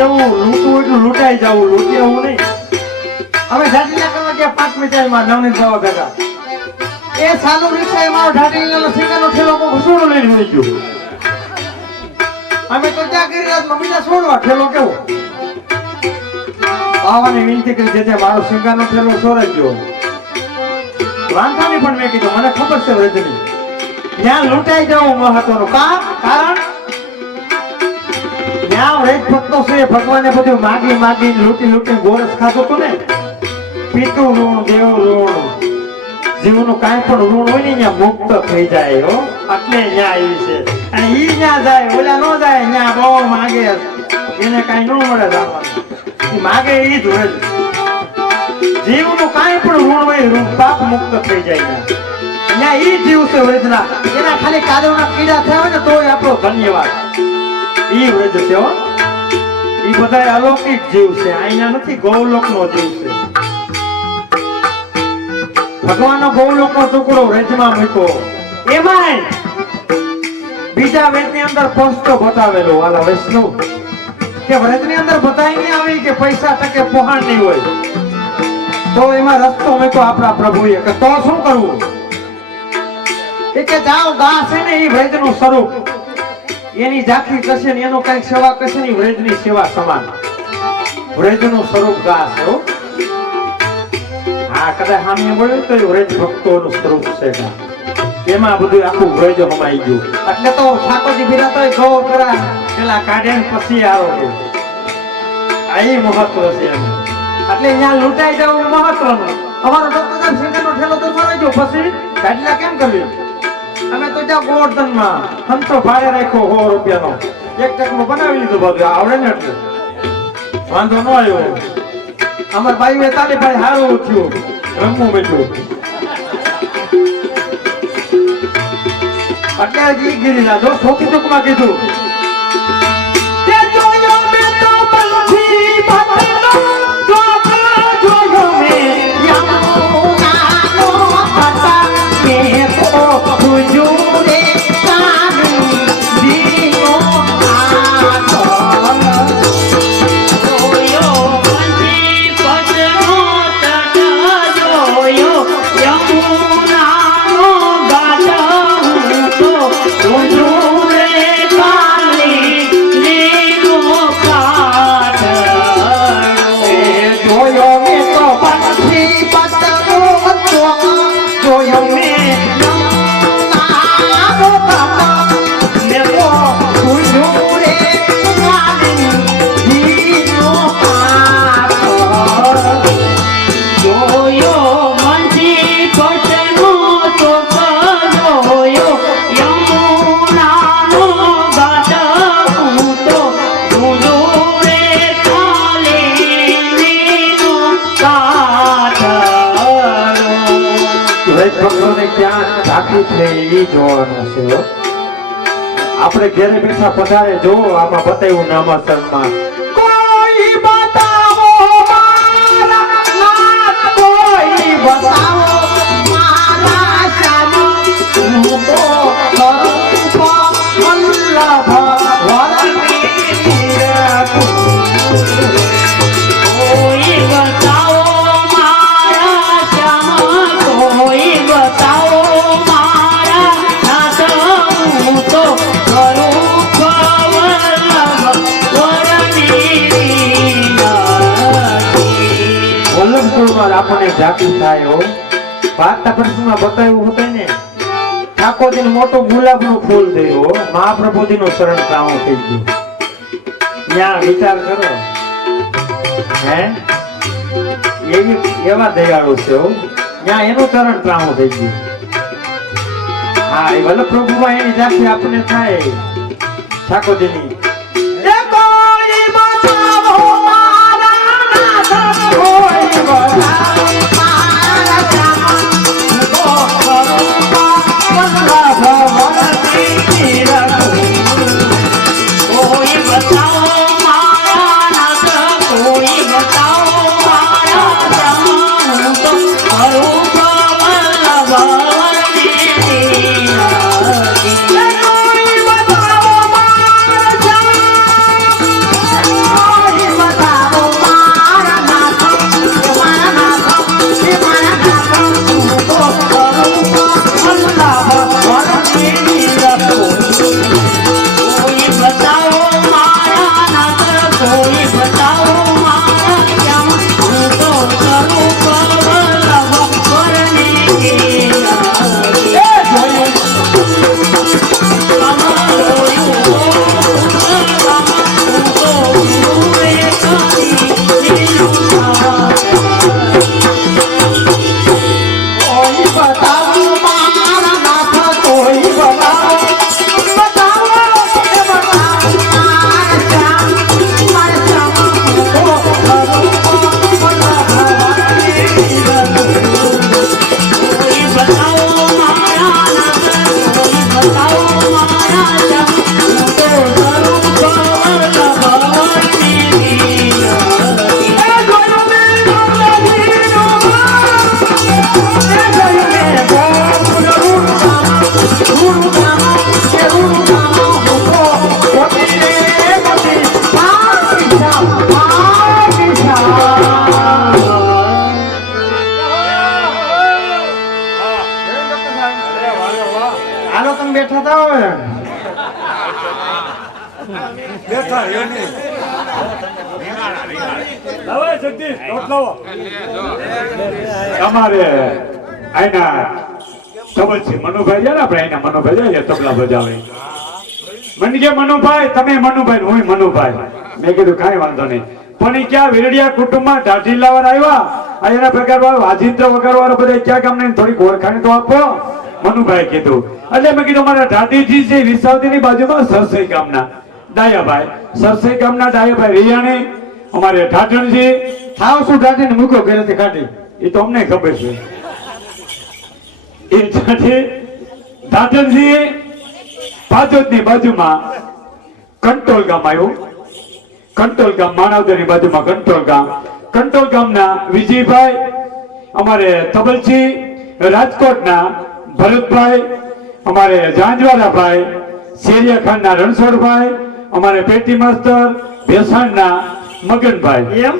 જેવું લૂંટવું એટલું લૂંટાઈ જવું, લૂંટી આવું નહીં. અમે ઢાટીલા કરવા ગયા 5 મિનિટમાં નવનીત જવા ભેગા. એ સાલુ રિક્ષા એ મારો ઢાટીલાનો સિંગાનો ઠેલો ઘસોડો લઈને લઈ ગયો. અમે તો ત્યાં કરી રહ્યા મમ્મીને છોડવા ઠેલો કેવો આવવાની વિનંતી કરી જે મારો સિંગાનો ઠેલો સોરાઈ ગયો. વાંધો નહીં, પણ મેં કીધું મને ખબર છે વ્રજની ત્યાં લૂંટાઈ જવું મહત્વનું કારણ ત્યાં રેત ભક્તો છે ભગવાને બધું માગી માગી લૂંટી ગોરસ ખાતો તો ને પીતું ઋણ દેવ ઋણ જીવનું કાંઈ પણ ઋણ હોય ને ત્યાં મુક્ત થઈ જાય હો. એટલે ત્યાં આવી છે અને ઈ ત્યાં જાય ઓલા નો જાય ત્યાં બહુ માગે એને કાંઈ ન મળે જવાનું માગે ઈ જ હોય. જીવનું કાંઈ પણ ઋણ હોય ઋણ પાપ મુક્ત થઈ જાય ત્યાં ઈ જીવ છે વ્રજના. એના ખાલી કાદવના કીડા થયા હોય ને તોય આપણો ધન્યવાદ. ઈ વ્રજ છે હો. ઈ બધા અલૌકિક જીવ છે, આઈના નથી, ગૌલોકનો જીવ છે. ભગવાનનો ગૌલોકનો ટુકડો વ્રજમાં મૂક્યો. એમાંય બીજા વેદની અંદર પહોંચતો બતાવેલો વાલા વૈષ્ણવ કે વ્રજની અંદર બતાવી નહીં આવી કે પૈસા ટકે પહોંચ નહીં હોય તો એમાં રસ્તો મૂક્યો આપણા પ્રભુએ કે તો શું કરવું. એ કે જાઓ ગા છે ને એ વ્રજનું સ્વરૂપ એની ઝાંખી કરશે ને એનો કઈક સેવા કરશે ને વ્રજની સેવા સમાન. વ્રજનું સ્વરૂપ ગા છે હો. હા કદાચ સામે મળ્યું તો વ્રજ ભક્તોનું સ્વરૂપ છે ગા. એમાં બધું આખું વ્રજ હમાઈ ગયું. એટલે તો ઠાકોરજી બિરા તો ગૌ કરા પેલા કાઢે પછી આવો આ મહત્વ છે એમ. એટલે અહીંયા લૂંટાઈ જવું મહત્વનું. અમારો ડોક્ટર સિંગરનો ઠેલો તો ફરાઈ ગયો પછી ગાડીલા કેમ કરવી. અમે તો જ્યાં ગોવર્ધનમાં હંસો ભાડે રાખ્યો 100 રૂપિયાનો એક ટકમાં બનાવી લીધું બધું આવડે ને એટલે વાંધો ન આવ્યો. અમાર ભાઈ તાલી ભાઈ સારું થયું રમવું બેઠું એટલે જી ગીરીલા જો છોકી ટૂંકમાં કીધું આપણે ઘરે બેઠા પધારે જો આમાં બતાવ્યું નામાસરમાં કોઈ બતાવો મારા નાથ કોઈ બતાવો મારા શ્યામ હું તો સ્વરૂપ વલ્લભ વરની કોઈ બતાવો મારા શ્યામ કોઈ બતાવો આપણને ઝાંકી થાય હો. વાર્તા પ્રસંગમાં બતાવ્યું હતું ને ઠાકોરજીનું મોટું ગુલાબનું ફૂલ થયું મહાપ્રભુજીનું શરણ કામો થઈ ગયું. ત્યાં વિચાર કરો હે એવા દયાળુ છે હો. ત્યાં એનું ચરણ કામો થઈ ગયું. હા એ વલ્લભ પ્રભુમાં એની ઝાંખી આપણને થાય ઠાકોરજીની. હાલો તમે બેઠા થાઓ હવે. બેઠા હે નહીં. લાવો જગદીશ રોટ લાવો. અમારે આના ખબર છે મનુભાઈ છે ને આપણે આના મનુભાઈ છે તબલા બજાવે. મને કે મનુભાઈ તમે મનુભાઈ હું મનુભાઈ. મેં કીધું કાંઈ વાંધો નહીં. પણ એ ક્યાં વેરડિયા કુટુંબમાં ઢાઢી લાવવા આવ્યા આ એના પ્રકાર વાળો વાજિંત્ર વગાડવાળો બધા ક્યાં ગામને થોડીક ઓળખાણ તો આપો. મનુભાઈ કીધું એટલે મેં કીધું મારા ઢાઢીજી છે વિસાવદીની બાજુમાં સરસઈ ગામના ડાયાભાઈ સરસઈ ગામના ડાયાભાઈ રિયાણી અમારે ઠાઠણજી થાવ શું ઢાઢીને મૂકો ઘરેથી કાઢી. એ તો અમને ખબર છે. એ ઠાઠણજી ભાજોદની બાજુમાં કંટોલ ગામ આવ્યું. કંટોલ ગામ માણાવદરની બાજુમાં કંટોલ ગામના વિજયભાઈ અમારે તબલજી રાજકોટના ભરતભાઈ અમારે જાંજવાલાભાઈ શેરિયા ખાનના રણછોડભાઈ અમારે પેટી માસ્તર ભેસાણના મગનભાઈ. એમ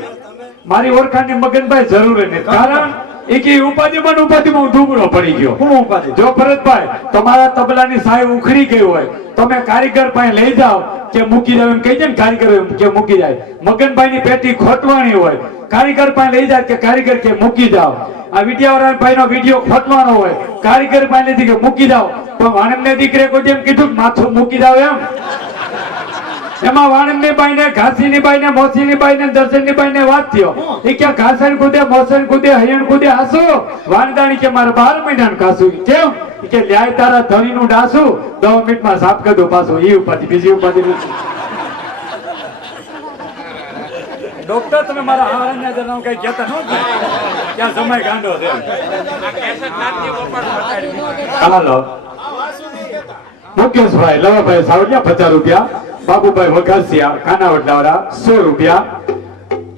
મારી ઓળખાણની મગનભાઈ જરૂર નથી કારણ એ કે ઉપાધિમાં હું ડૂબળો પડી ગયો. હું ઉપાધિ જો ભરતભાઈ તમારા તબલાની સાય ઉખડી ગઈ હોય તમે કારીગર પાસે લઈ જાઓ કે મૂકી જાવ એમ કહી દે ને કારીગર કે મૂકી જાય. મગનભાઈ ની પેટી ખોટવાની હોય કારીગર પાસે લઈ જાય કે કારીગર કે મૂકી જાવ. આ વિડિયાવાળા ભાઈ નો વિડિયો ખોટવાનો હોય કારીગર પાસે લીધી કે મૂકી જાવ. પણ વાણંદને દીકરે કોઈ એમ કીધું માથું મૂકી જાવ એમ. એમાં વાણંદની બાઈ ને ઘાસીની બાઈ ને મોસીની બાઈ ને દર્શનની બાઈ ને વાત થયો. એ કે ઘાસણ કૂદે મોસણ કૂદે હયણ કૂદે હાસુ વાણદાણી કે મારે 12 મહિનાનું કાસુ. કેમ કે લ્યાય તારા ધણીનું ડાસુ 10 મિનિટમાં સાફ કરી દો પાછું. એ ઉપાધિ બીજી ઉપાધિ નથી. ડોક્ટર તમે મારા હારાના જણાવ કઈ કહેતા નહોતા ક્યાં સમય ગાંડો છે. હાલો મુકેશભાઈ લવાભાઈ સાવડિયા 50 રૂપિયા બાબુભાઈ વઘાસિયા ખાનાવડલાવાળા 100 રૂપિયા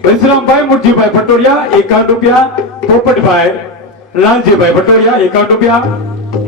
બલરામભાઈ મુઠ્ઠીભાઈ પટોડિયા 51 રૂપિયા પોપટભાઈ લાલજીભાઈ પટોડિયા 51 રૂપિયા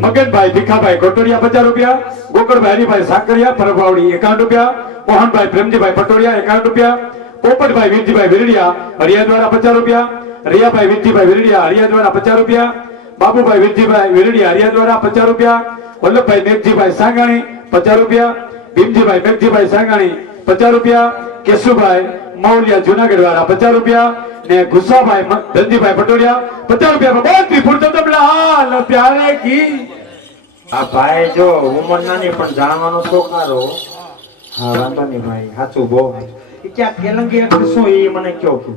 મગનભાઈ ભીખાભાઈ કોટોડિયા 50 રૂપિયા ગોકળભાઈ હરિભાઈ સાકરિયા પરવાવડી 51 રૂપિયા મોહનભાઈ પ્રેમજીભાઈ પટોડિયા 51 રૂપિયા પોપટભાઈ વીરજીભાઈ વિરડિયા હરિયાદ્વારા 50 રૂપિયા રિયાભાઈ વીરજીભાઈ વિરડિયા હરિયાદ્વારા 50 રૂપિયા બાબુભાઈ વીરજીભાઈ વિરડિયા હરિયાદ્વારા 50 રૂપિયા વલ્લભભાઈ મેઘજીભાઈ સાંગાણી 50 રૂપિયા ભીમજીભાઈ મેઘજીભાઈ સાંગાણી 50 રૂપિયા કેશુભાઈ મૌલિયા જુનાગઢ વાળા 50 રૂપિયા ને ગુસ્સાભાઈ ધનજીભાઈ પટોડિયા 50 રૂપિયા બધી ફૂટતો તબલા હાલ પ્યારે કી. આ ભાઈ જો ઉંમર નાની પણ જાણવાનો શોખ હારો. હા વાંધો નહીં ભાઈ સાચું બહુ. એ ક્યાં કેલંગી એટલે શું એ મને કયો કે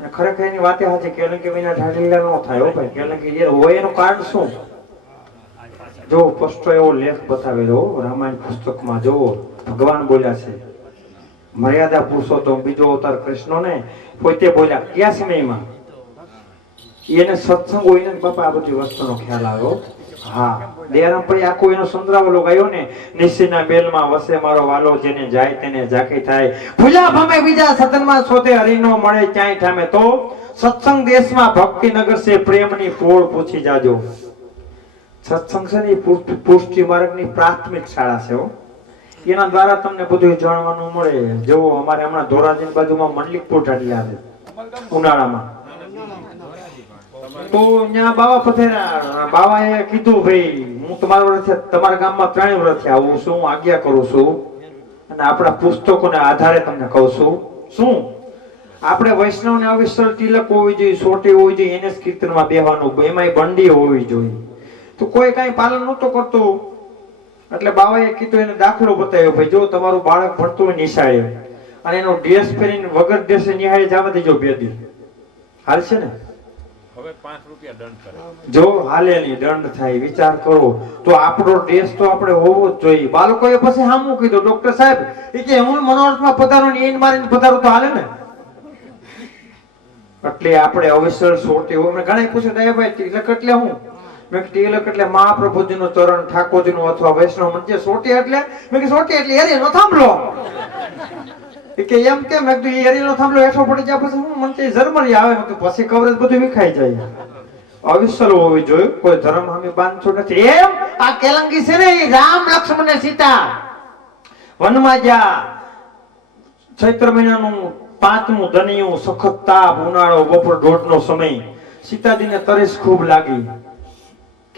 અને ખરેખર એની વાતે સાચી કેલંગી વિના ઢાઢીલા નો થાય હો ભાઈ. કેલંગી જે હોય એનું કારણ શું જો સ્પષ્ટ એવો લેખ બતાવેલો રામાયણ પુસ્તકમાં જો ભગવાન બોલ્યા છે મર્યાદા પુરુષોત્તમ બીજો અવતાર કૃષ્ણ ને પોતે બોલ્યા કયા સમયમાં એને સત્સંગ હોય ને બાપા આ બધી વસ્તુનો ખ્યાલ આવ્યો. હા દયારામ ભાઈ આખો એનો સંદ્રાવલો ગાયો ને નિશ્ચયના બેલમાં વસે મારો વાલો જેને જાય તેને ઝાંખી થાય ભૂલા ભમે બીજા સદનમાં શોધે હરિનો મળે ક્યાંય ઠામે. તો સત્સંગ દેશમાં ભક્તિનગર છે પ્રેમની પોળ પૂછી જાજો. સત્સંગ છે ને પુષ્ટિ માર્ગની પ્રાથમિક શાળા છે હો. એના દ્વારા તમને બધું જાણવાનું મળે. જો અમારે હમણાં ધોરાજીની બાજુમાં મલ્લિકપુર ઢાઢિયા છે ઉનાળામાં તો ત્યાં બાવા પધેરા બાવાએ કીધું ભાઈ હું તમારા ગામમાં 3 વર્ષથી આવું છું હું આજ્ઞા કરું છું અને આપણા પુસ્તકોના આધારે તમને કહું છું શું આપણે વૈષ્ણવને અવિસર તિલક હોવી જોઈએ સોટી હોવી જોઈએ એને જ કીર્તનમાં બેહવાનું એમાંય બંડી હોવી જોઈએ. તો કોઈ કઈ પાલન નહોતું કરતું એટલે બાવાએ કીધું એને દાખલો બતાવ્યો ભાઈ જો તમારું બાળક ભણતું હોય નિશાળે અને એનો ડ્રેસ પહેરીને વગર ડ્રેસે નિહાળે જવા દેજો 2 દી હાલ છે ને હવે 5 રૂપિયા દંડ કરે. જો હાલે ની દંડ થાય વિચાર કરો તો આપણો ડ્રેસ તો આપણે હોવો જ જોઈએ. બાળકોએ પછી હામું કીધું ડોક્ટર સાહેબ એ કે હું મનોરથમાં પધારો ને એને મારીને પધારો તો હાલે ને એટલે આપણે અવસર સોટી હોય. મેં ઘણા પૂછ્યું ભાઈ તિલક એટલે હું મેં તિલક એટલે મહાપ્રભુજીનું ચરણ ઠાકોરજીનું અથવા વૈષ્ણવ મંદિર સોટી એટલે મેં કે સોટી એટલે એરીનો થાંભલો કે એમ કે મેં કીધું એરીનો થાંભલો હેઠો પડી જાય પછી હું મને જર્મની આવે પછી કવરેજ બધું વિખાઈ જાય. અવિસર હોવી જોઈએ કોઈ ધર્મ હામી બાંધછોડ નથી. એમ આ કેલંગી છે ને રામ લક્ષ્મણ ને સીતા વનમાં ગયા ચૈત્ર મહિનાનું 5મું ધનિયું સખત તાપ ઉનાળો બપોર 1:30 નો સમય સીતાજીને તરસ ખૂબ લાગી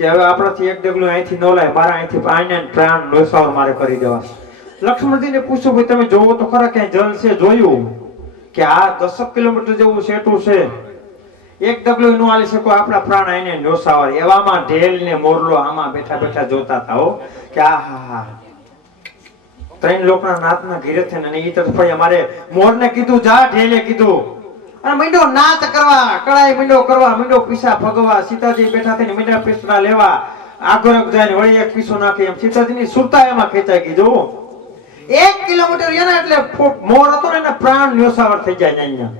કે હવે આપણાથી એક ડગલું અહીંથી ન લાય, મારા અહીંથી આઈને પ્રાણ લોસાવર મારે કરી દેવા. લક્ષ્મણજીને પૂછ્યું, ભાઈ તમે જોવો તો ખરા ક્યાંય જલ છે? જોયું કે આ 10 કિલોમીટર જેવું સેટું છે, એક ડગલું ન હાલી શકો, આપણા પ્રાણ આઈને લોસાવર. એવામાં ઢેલ ને મોરલો આમાં બેઠા બેઠા જોતા હતા હો કે આહા, 3 લોકના નાથના ઘીરે થઈને. અને ઈ તરફ અમારે મોરને કીધું જા, ઢેલે કીધું, અને મીંડો નાચ કરવા, કળાઈ મીંડો કરવા, મીંડો પીસા ભગવા. સીતાજી બેઠા થઈને મીંડા પીસડા લેવા, આગરક જાય વળી એક પીસો નાખે એમ સીતાજીની સુરતા એમાં ખેંચાઈ ગઈ. જો 1 કિલોમીટર એના એટલે મોર હતો ને એના પ્રાણ ન્યોસાવર થઈ જાય અહીંયા.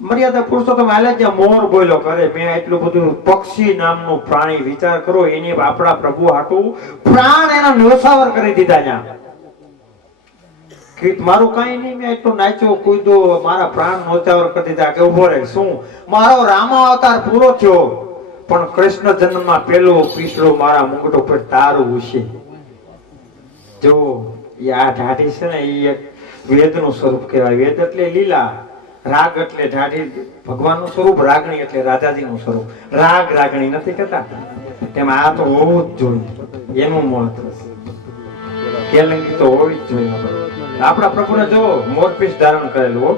મર્યાદા પુરુષોત્તમ હાલે જ્યાં મોર બોલ્યો કરે, મેં એટલું બધું પક્ષી નામનું પ્રાણી વિચાર કરો, એની આપણા પ્રભુ હાટું પ્રાણ એના ન્યોસાવર કરી દીધા. ત્યાં મારું કઈ નહીં, મેં એટલું નાચ્યો કૂદ્યો, મારા પ્રાણ ન્યોસાવર કરી દીધા. કે ઉભો રહે, શું મારો રામ અવતાર પૂરો થયો, પણ કૃષ્ણ જન્મમાં પેલું પીસડું મારા મુગટ ઉપર તારું ઉશે. જો આ ઢાઢી છે ને, એ એક વેદનું સ્વરૂપ કહેવાય. વેદ એટલે લીલા, રાગ એટલે ઢાઢી ભગવાનનું સ્વરૂપ, રાગણી એટલે રાજાજીનું સ્વરૂપ. રાગ રાગણી નથી કહેતા, તેમાં આ તો હોવું જ જોઈએ, એનું મહત્વ છે. કેલંકી તો હોવી જ જોઈએ. આપણા પ્રભુને જો મોરપીસ ધારણ કરેલું,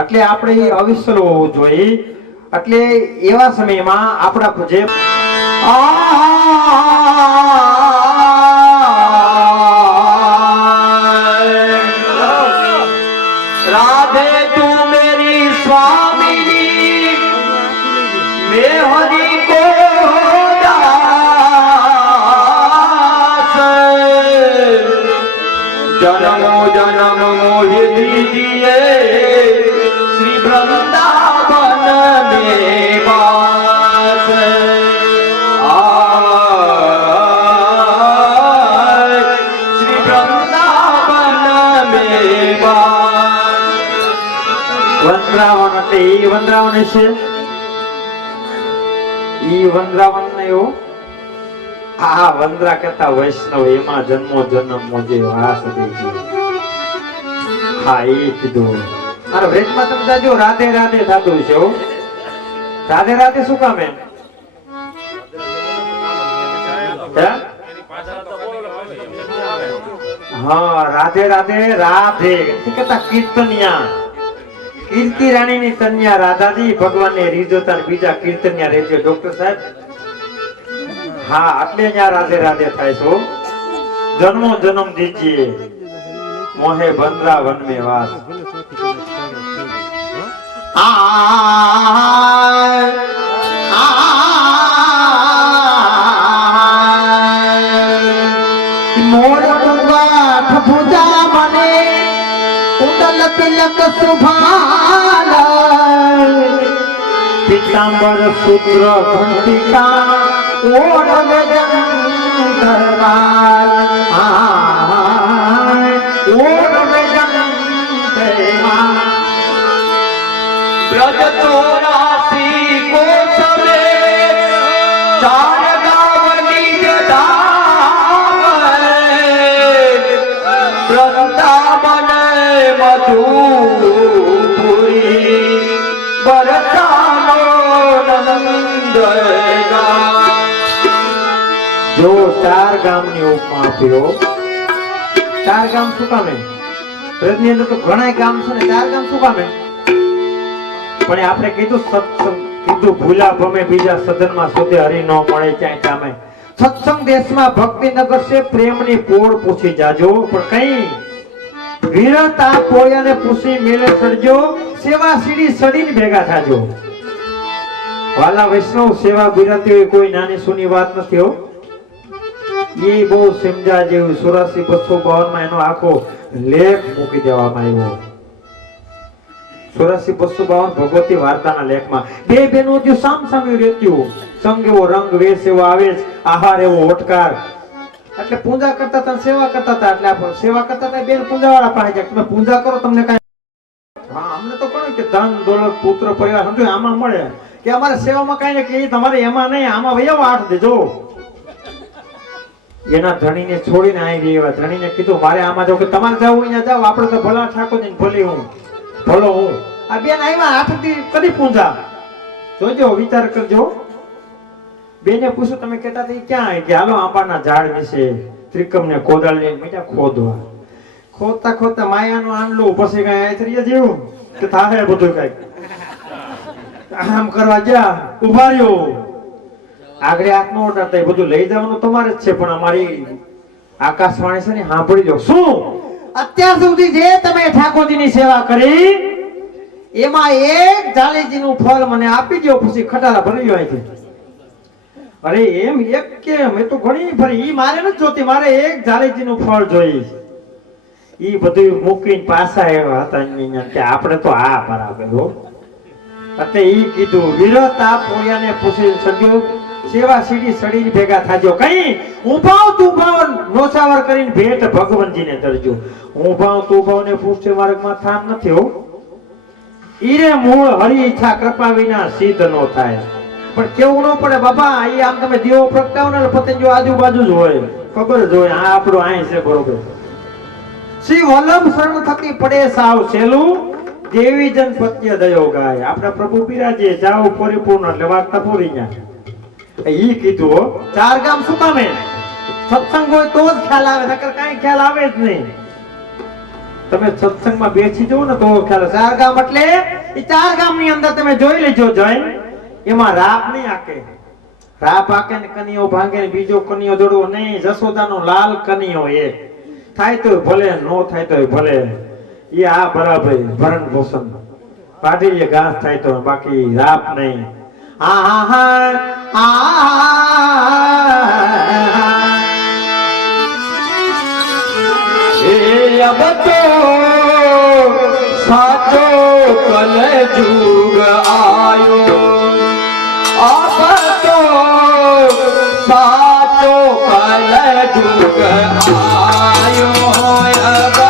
એટલે આપણે અવિસલ હોવું જોઈએ. એટલે એવા સમયમાં આપણા જે રાધે તું મેરી સ્વામીની, મેં હરી કો દાસ, જન્મો જન્મ મોહિ દીજીએ શ્રી વૃંદાવન में वास. श्री वृंदावन में वास. વંદરાવન એટલે ઈ વંદરાવન છે, ઈ વંદરાવન ને એવો આ વંદરા કરતા વૈષ્ણવ એમાં જન્મો જન્મો જે વાસ દેજી. હા એ કીધું. અરે વ્રતમાં તમે જાજો રાધે રાધે થતું છે. રાધે રાધે શું કામ? હા રાધે રાધે રાધે કહેતા કીર્તનિયા, કીર્તિ રાણી ની કન્યા રાધાજી ભગવાન ને રીઝોતા બીજા કીર્તનિયા રહેજો ડોક્ટર સાહેબ. હા એટલે અહીંયા રાધે રાધે થાય છે. જન્મો જન્મ દીજીએ મોહે વંદરાવન में वास. मोर मुंगाठ भुजा मने कुंडल तिलक सुभाल, पीतांबर सूत्र घंटिका ओढ़वे जंगरवाल, ओढ़वे जंगरवाल. ब्रज चौरासी कोस में चार गावनी धाम, वृंदावन मधुपुरी बरसानो नंद गाम. जो 4 ગામની ઉપમા આપ્યો. 4 ગામ શું કામે? બ્રજની અંદર તો ઘણા ગામ છે ને, 4 ગામ શું કામે? પણ આપણે કીધું સત્સંગ, કીધું ભૂલા ભમે બીજા સદનમાં સુધે હરી ન મળે ક્યાંય કામે. સત્સંગ દેશમાં ભક્તિનગર છે, પ્રેમની પોળ પૂછી જાજો. પણ કઈ વીરતા પોળિયાને પૂછી મેલે સડજો, સેવા સીડી સડીને ભેગા થાજો. વાલા વૈષ્ણવ, સેવા બિરાતી હોય કોઈ નાની સુની વાત નથી હો. એ બહુ સમજા જેવું. 84-252 માં એનો આખો લેખ મૂકી દેવામાં આવ્યો. 84-252 ભગવતી વાર્તાના લેખમાં બે બેનો જે સામ સામે રહેત્યું, સંગ એવો રંગ, વેશ એવો આવેશ, આહાર એવો ઓટકાર. એટલે પૂજા કરતા હતા, સેવા કરતા હતા. એટલે આપણે સેવા કરતા હતા, બેન પૂજાવાળા પાસે જાય, તમે પૂજા કરો તમને કઈ. હા અમને તો કહ્યું કે ધન દોલત પુત્ર પરિવાર સમજો આમાં મળે, કે અમારે સેવામાં કઈ ને કે તમારે એમાં નહીં, આમાં વૈયાવો 8 દેજો. એના ધણીને છોડીને આવી રહ્યા. ધણીને કીધું મારે આમાં જાવ, કે તમારે જાવ અહીંયા જાવ, આપણે તો ભલા ઠાકોરજી ભલી હું ભલો હું. આ બેન આવ્યા 8 દી કરી પૂજા. જોજો વિચાર કરજો. બેને પૂછ્યું તમે કહેતા હતા ઈ ક્યાં કે હાલો આંબાના ઝાડ વિશે ત્રિકમ ને કોદાળ લઈને બેટા ખોદવા ખોદતા ખોદતા માયાનું આંડલું પછી કઈ આયતરીયા જેવું કે થાહે બધું કઈ આમ કરવા ગયા ઉભા રહ્યો આગળ હાથ નો ઓડાડતા એ બધું લઈ જવાનું તમારે જ છે પણ અમારી આકાશવાણી છે ને સાંભળી લો શું અત્યાર સુધી જે તમે ઠાકોરજીની સેવા કરી એમાં એક જાળીજીનું ફળ મને આપી દો પછી ખટારા ભરી લો અહીંથી અરે એમ એક કે મેં તો ઘણી ફરી ઈ મારે નથી જોતી મારે એક જાળીજીનું ફળ જોઈશ ઈ બધું મૂકીને પાછા એવા હતા અહીંયા કે આપણે તો આ બરાબર હો એટલે ઈ કીધું વિરત આ પોયાને પૂછી સગ્યો સેવા સીડી સડીને ભેગા થાજો કઈ ઊભાવ તું ભાવ નોછાવર કરીને ભેટ ભગવંતજીને ધરજો ઊભાવ તું ભાવ ને પુષ્ટિ માર્ગમાં થામ નથી હો ઈરે મૂળ હરી ઈચ્છા કૃપા વિના સિદ્ધ નો થાય પણ કેવું ન પડે બાબા ઈ આમ તમે દીવો પ્રગટાવો ને પતંગો આજુબાજુ જ હોય ખબર જ હોય આ આપણો અહીં છે બરોબર શ્રી વલ્લભ શરણ થકી પડે સાવ સેલું દેવી જન પત્ય દયો ગાય આપણા પ્રભુ બિરાજે જાઓ પરિપૂર્ણ એટલે વાર્તા પૂરી ન્યા ઈ કીધું ચાર ગામ શું કામે સત્સંગ હોય તો જ ખ્યાલ આવે નકર કાંઈ ખ્યાલ આવે જ નહીં તમે સત્સંગમાં બેસી જવો ને તો ખ્યાલ ચાર ગામ એટલે એ ચાર ગામની અંદર તમે જોઈ લેજો જૈન એમાં રાપ નહીં આકે રાપ આકે ને કનિયો ભાંગે ને બીજો કનિયો દોડવો નહીં જસોદાનો લાલ કનિયો એક થાય તો ભલે નો થાય તો ભલે એ આ બરાબર ભરણ પોષણ પાડી ઘાસ થાય તો બાકી રાપ નહીં अब तो साचो कल जुग आयो अब तो साचो कल जुग आयो अब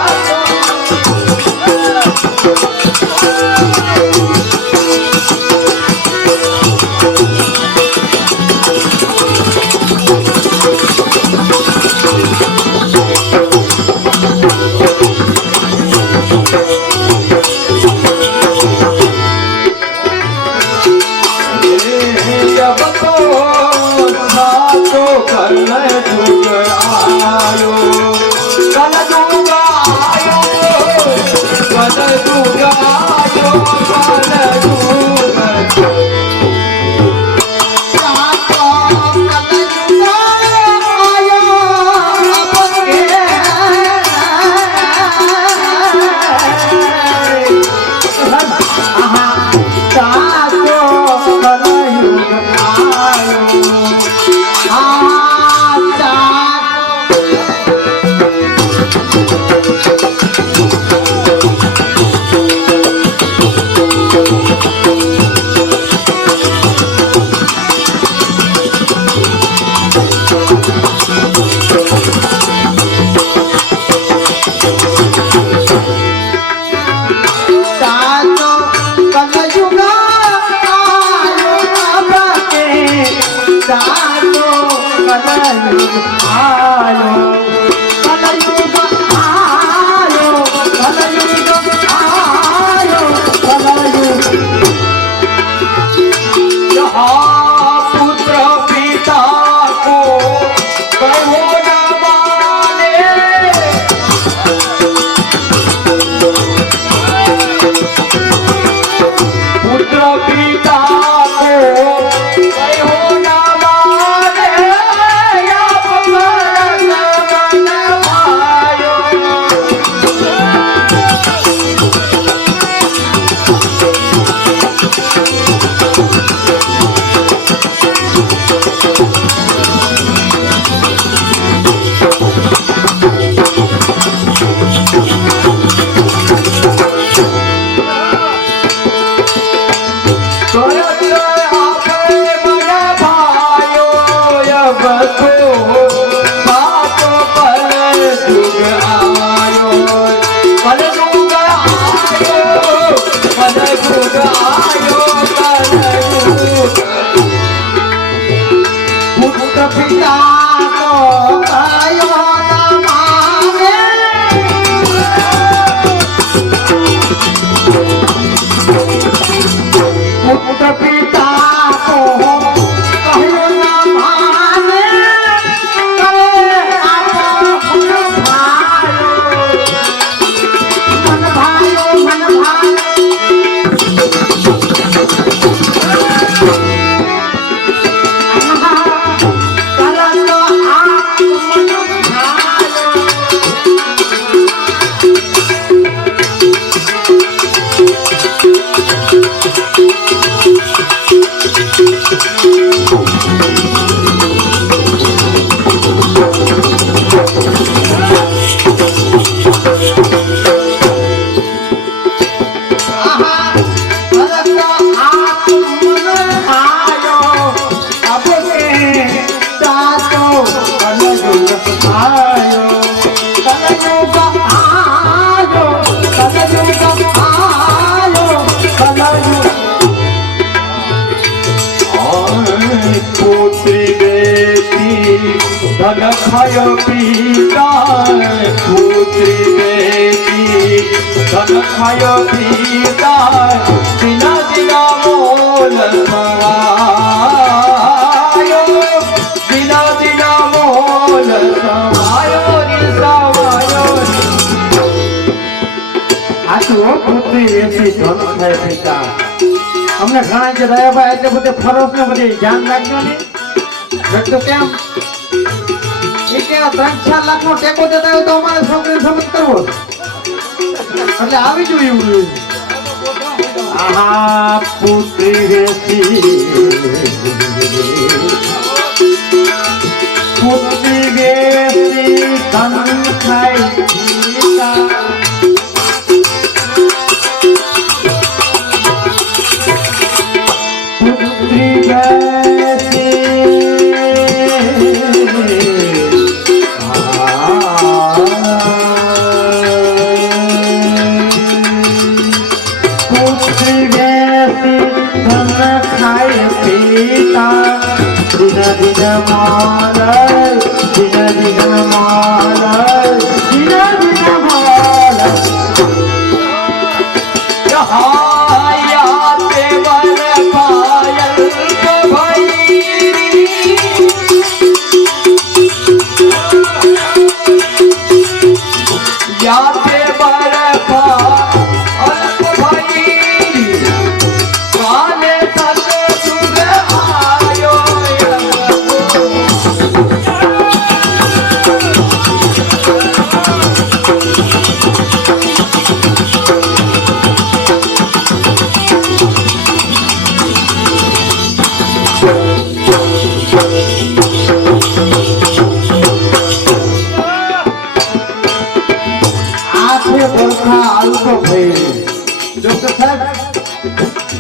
પુત્ર પિતા કો કહ્યો ના ધન ખાય પીતા પુત્રી બેટી ધન ખાય પીતા Dana Dana mall સમાયો Dana Dana mall સમાયો નિસવાયો આટલું પુત્રી વેચી ધન થાય પિતા અમને ઘણા કે દયાભાઈ એટલે બધે ફરસ ને બધી ધ્યાન રાખજો ને તો કેમ એ કે 3-4 લાખ નો ટેકો દેતા હોય તો અમારે છોકરીને સમજ કરવો એટલે આવી જોઈએ એવું આહા પુત્રી વેચી ધન થાય પિતા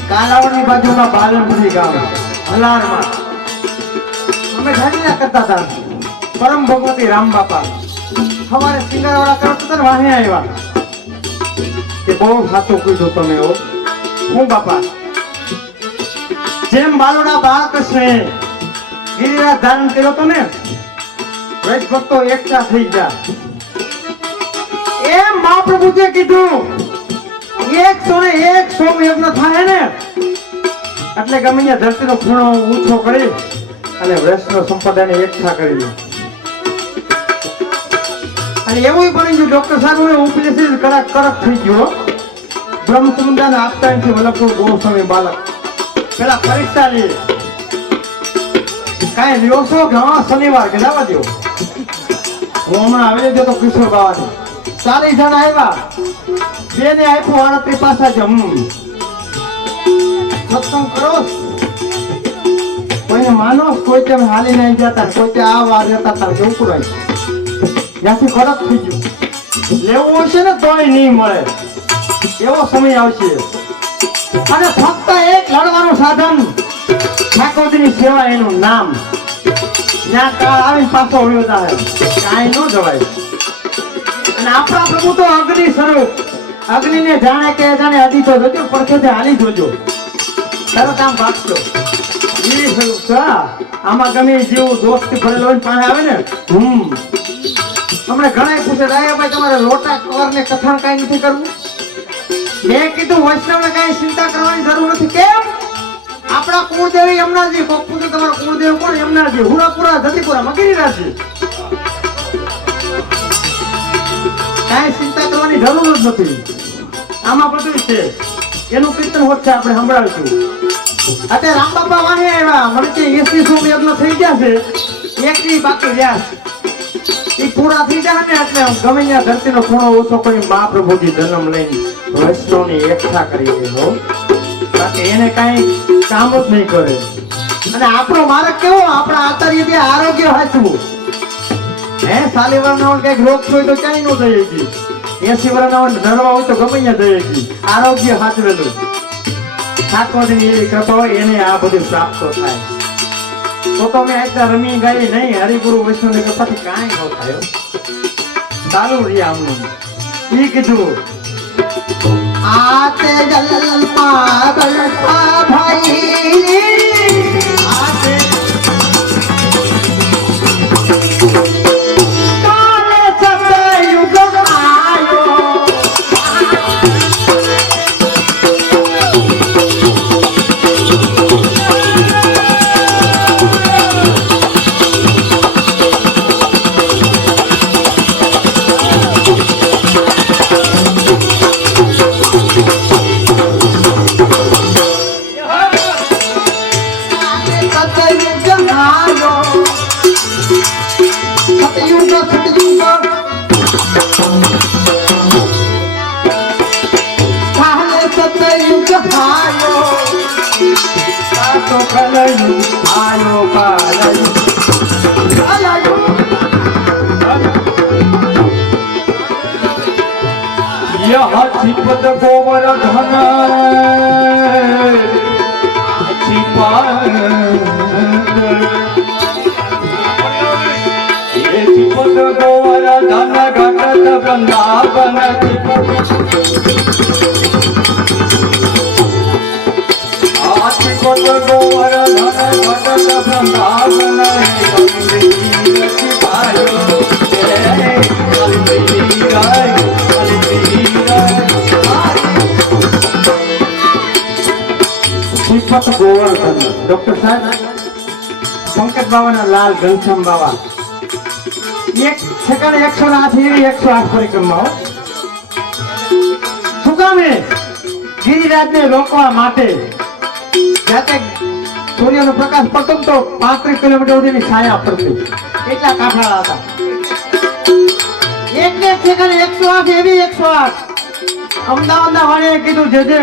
કાલાવડની બાજુમાં બાલનપુરી ગામ હલારમાં અમે જાણીના કરતા હતા પરમ ભગવતી રામ બાપા અમારે સિંગારવાળા કરતા હતા ને વાહે આવ્યા કે બહુ સાચું કીધું તમે હો હું બાપા જેમ બાલુડા બાળકૃષ્ણે ગિરિરાજ ધારણ કર્યો હતો ને વેદ ભક્તો એકતા થઈ ગયા એમ મહાપ્રભુજીએ કીધું 101 સોમયજ્ઞ થાય ને એટલે ગમે ત્યાં ધરતીનો ખૂણો ઊંચો કરી અને વૈષ્ણવ સંપ્રદાયને એકઠા કરી અને એવું બની ગયું ડોક્ટર સાહેબ ઉપદેશ કડક થઈ ગયો બ્રહ્મ સમુદાયના આપતાથી વલ્લભપુર ગોસ્વામી બાલક પેલા પરીક્ષા લે કાંઈ દિવસો કે હા શનિવાર કે જવા દો હું હમણાં આવી ગયો તો કિશોર બાવાની 40 જણ આવ્યા બેને આપ્યું 38 પાછા જ સત્સંગ કરો કોઈને માનો કોઈ તમે હાલી નહીં જતા કોઈ તે આ વાર જતા તાર કેવું પુરાય ત્યાંથી કડક થઈ ગયું લેવું હશે ને તોય નહીં મળે એવો સમય આવશે અને ફક્ત એક લડવાનું સાધન ઠાકોરજીની સેવા એનું નામ ત્યાં કાળ આવીને પાછો વળ્યો જાય કાંઈ ન જવાય અને આપણા પ્રભુ તો અગ્નિ સ્વરૂપ અગ્નિને જાણે કે જાણે અડીતો જોજો પડખેથી હાલી જોજો તરત આમ ભાગશો એ સ્વરૂપ છે આમાં ગમે જેવું દોસ્તી ભરેલો હોય પાસે આવે ને હમણે ઘણા પૂછે રાયાભાઈ તમારે લોટા કવર ને કથા કઈ નથી કરવું મેં કીધું વૈષ્ણવને કઈ ચિંતા કરવાની જરૂર નથી કેમ આપણા કુળદેવી યમુનાજી કોક પૂછે તમારો કુળદેવ કોણ યમુનાજી હુરાપુરા જતીપુરા ગિરિરાજી કઈ ચિંતા કરવાની જરૂર જ નથી આમાં બધું છે એનું કીર્તન હોત છે આપણે સંભળાવીશું અત્યારે રામ બાપા વાહે આવ્યા મને કે 80 સોમયજ્ઞ થઈ ગયા છે એકની બાકી રહ્યા એ પૂરા થઈ જાય ને એટલે ગમે ત્યાં ધરતીનો ખૂણો ઓછો કરી મહાપ્રભુજી જન્મ લઈને વૈષ્ણવની એકઠા કરી દીધો બાકી એને કાંઈ કામ જ નહીં કરે અને આપણો માર્ગ કેવો આપણા આચાર્યથી આરોગ્ય હાચવું હે સાલીવાળાનો કઈક રોગ હોય તો ક્યાંય ન જઈએ કી 80 વર્ષના નરવા હોય તો ગમે ત્યાં જઈએ કી આરોગ્ય હાચવેલું ઠાકોરની એવી કૃપા હોય એને આ બધું પ્રાપ્ત થાય તો તમે આટલા રમી ગાઈ નહીં હરિગુરુ વૈષ્ણવની કૃપાથી કાંઈ ન થાય ચાલુ રહ્યા આમનું ઈ કીધું આતે જલમાં બલપા ભાઈ આતે તો કલયું આયો પાલયું यह छिपत गोवर धन ये छिपत गोवर धन घटत वृंदावन छिपत गोवर धन घटत वृंदावन શ્રીપત ગોવર્ધન ડોક્ટર સાહેબ પંકજ બાવાના લાલ ઘનશ્યામ બાવા એક સેકન્ડ 108 એવી 108 પરિક્રમાઓ શું કામે ગિરિરાજને રોકવા માટે જાતે સૂર્યનો પ્રકાશ પડતો તો 35 કિલોમીટર સુધીની છાયા પડતી એટલા કાઠાળા હતા એક સેકન્ડ 108 એવી 108 અમદાવાદના વાણીએ કીધું જે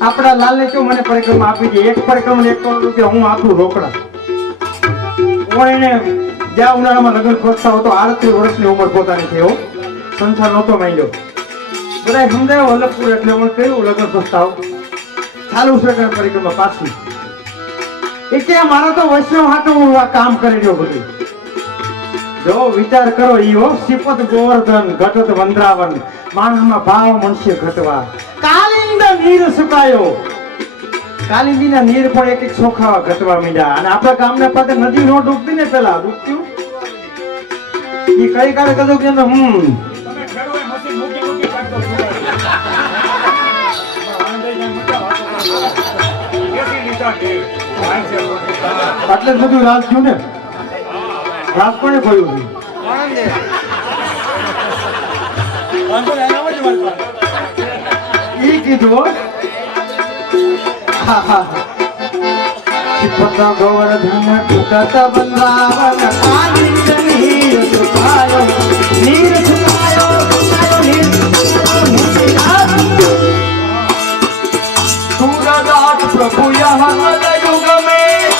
આપણા લાલને કેવું મને પરિક્રમા આપી દે એક પરિક્રમા 1 કરોડ રૂપિયા હું આપું રોકડા પણ એને જ્યાં ઉનાળામાં લગ્ન ખોજતા હતો 38 વર્ષની ઉંમર પોતાની થયો સંસાર નહોતો માંડ્યો બધા સમજાયો અલગપુર એટલે પણ કહ્યું લગ્ન પ્રસ્તાવ ચાલુ છે પરિક્રમા પાછી એ કે મારો તો વૈષ્ણવ હાટું હું આ કામ કરી રહ્યો બધું જો વિચાર કરો ઈઓ શ્રીપત ગોવર્ધન ઘટત વંદ્રાવન માણસમાં ભાવ મનુષ્ય ઘટવા કાલિંદ નીર સુકાયો કાલિંદીના નીર પણ એક સોખાવા ઘટવા માંડ્યા અને આપણા ગામના પાસે નદી નો ડૂબતી ને પેલા ડૂબતું ઈ કઈ કાળે કદું કે તમે ખેડૂએ મશીન મૂકી કાઢતો એટલે જ બધું રાજ થયું ને રાજ કોને ખોયું ઈ કીધું શ્રીપત ગોવર્ધન ઘટત વંદ્રાવન કાલિંદ નીર સુકાયો નીર સુકાયો નીર सूरदास प्रभु यहाँ युग में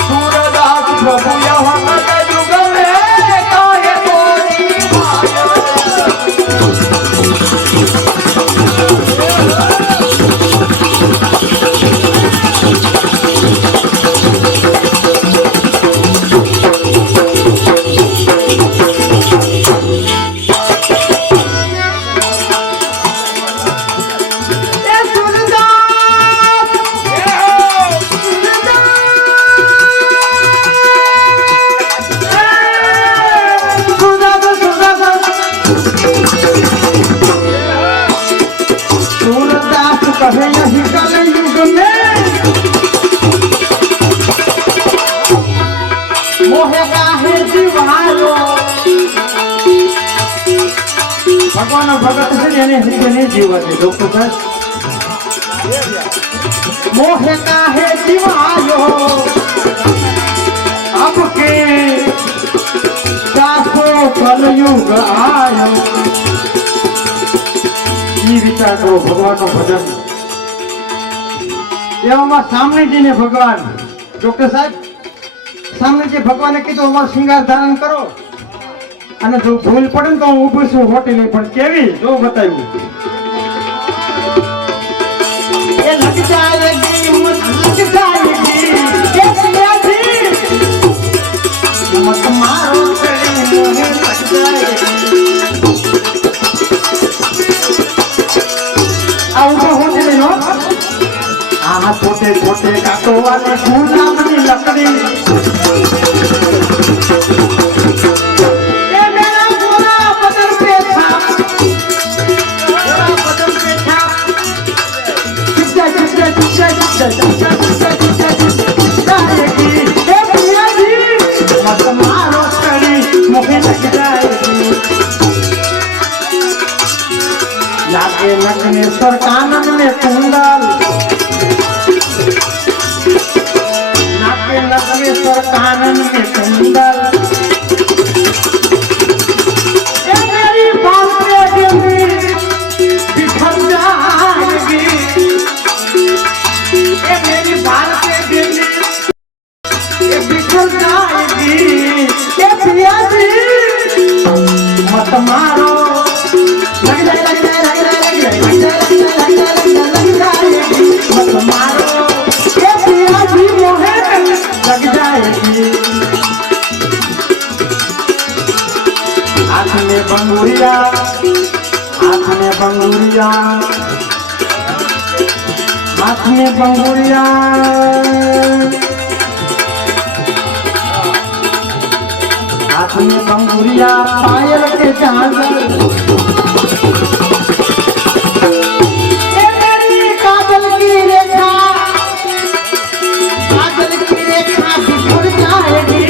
सूरदास प्रभु यहाँ युग में काहे तोरी कहे नहीं कल युग में मोहे काहे जीवायो भगवान भगत से यानी हृदय नहीं जीवते डॉक्टर साहब मोहे काहे जीवायो अब के दासो कल युग आयो ये विचार करो भगवान नो भजन એવામાં સામનેજીને ભગવાન ડોક્ટર સાહેબ સામનેજી ભગવાને કીધું અમારો શિંગાર ધારણ કરો અને જો ભૂલ પડે ને તો હું ઊભું છું હોટી નહીં પણ કેવી જો બતાવ્યું એ લગ જાયેગી મત લગ જાયેગી કેસી મત મારો કરી મોહે લગ જાયેગી આ ઊભો હોટી નહીં હો आहा छोटे छोटे कांटों वाले गुलाबी लकड़ी ये मेरा गोरा बदन पे था गोरा बदन पे था चिपचा चिपचा चिपचा चिपचा चिपचा चिपचा મત મારો લગ જાય લગ જાય લગ જાય લગ જાય મત મારો એ પિયાજી મોહે લગ જાएगी हाथ में बंगुरिया हाथ में बंगुरिया हाथ में बंगुरिया हाथ में बंगुरिया पायल के चांदर काजल की रेखा बिखर जाएगी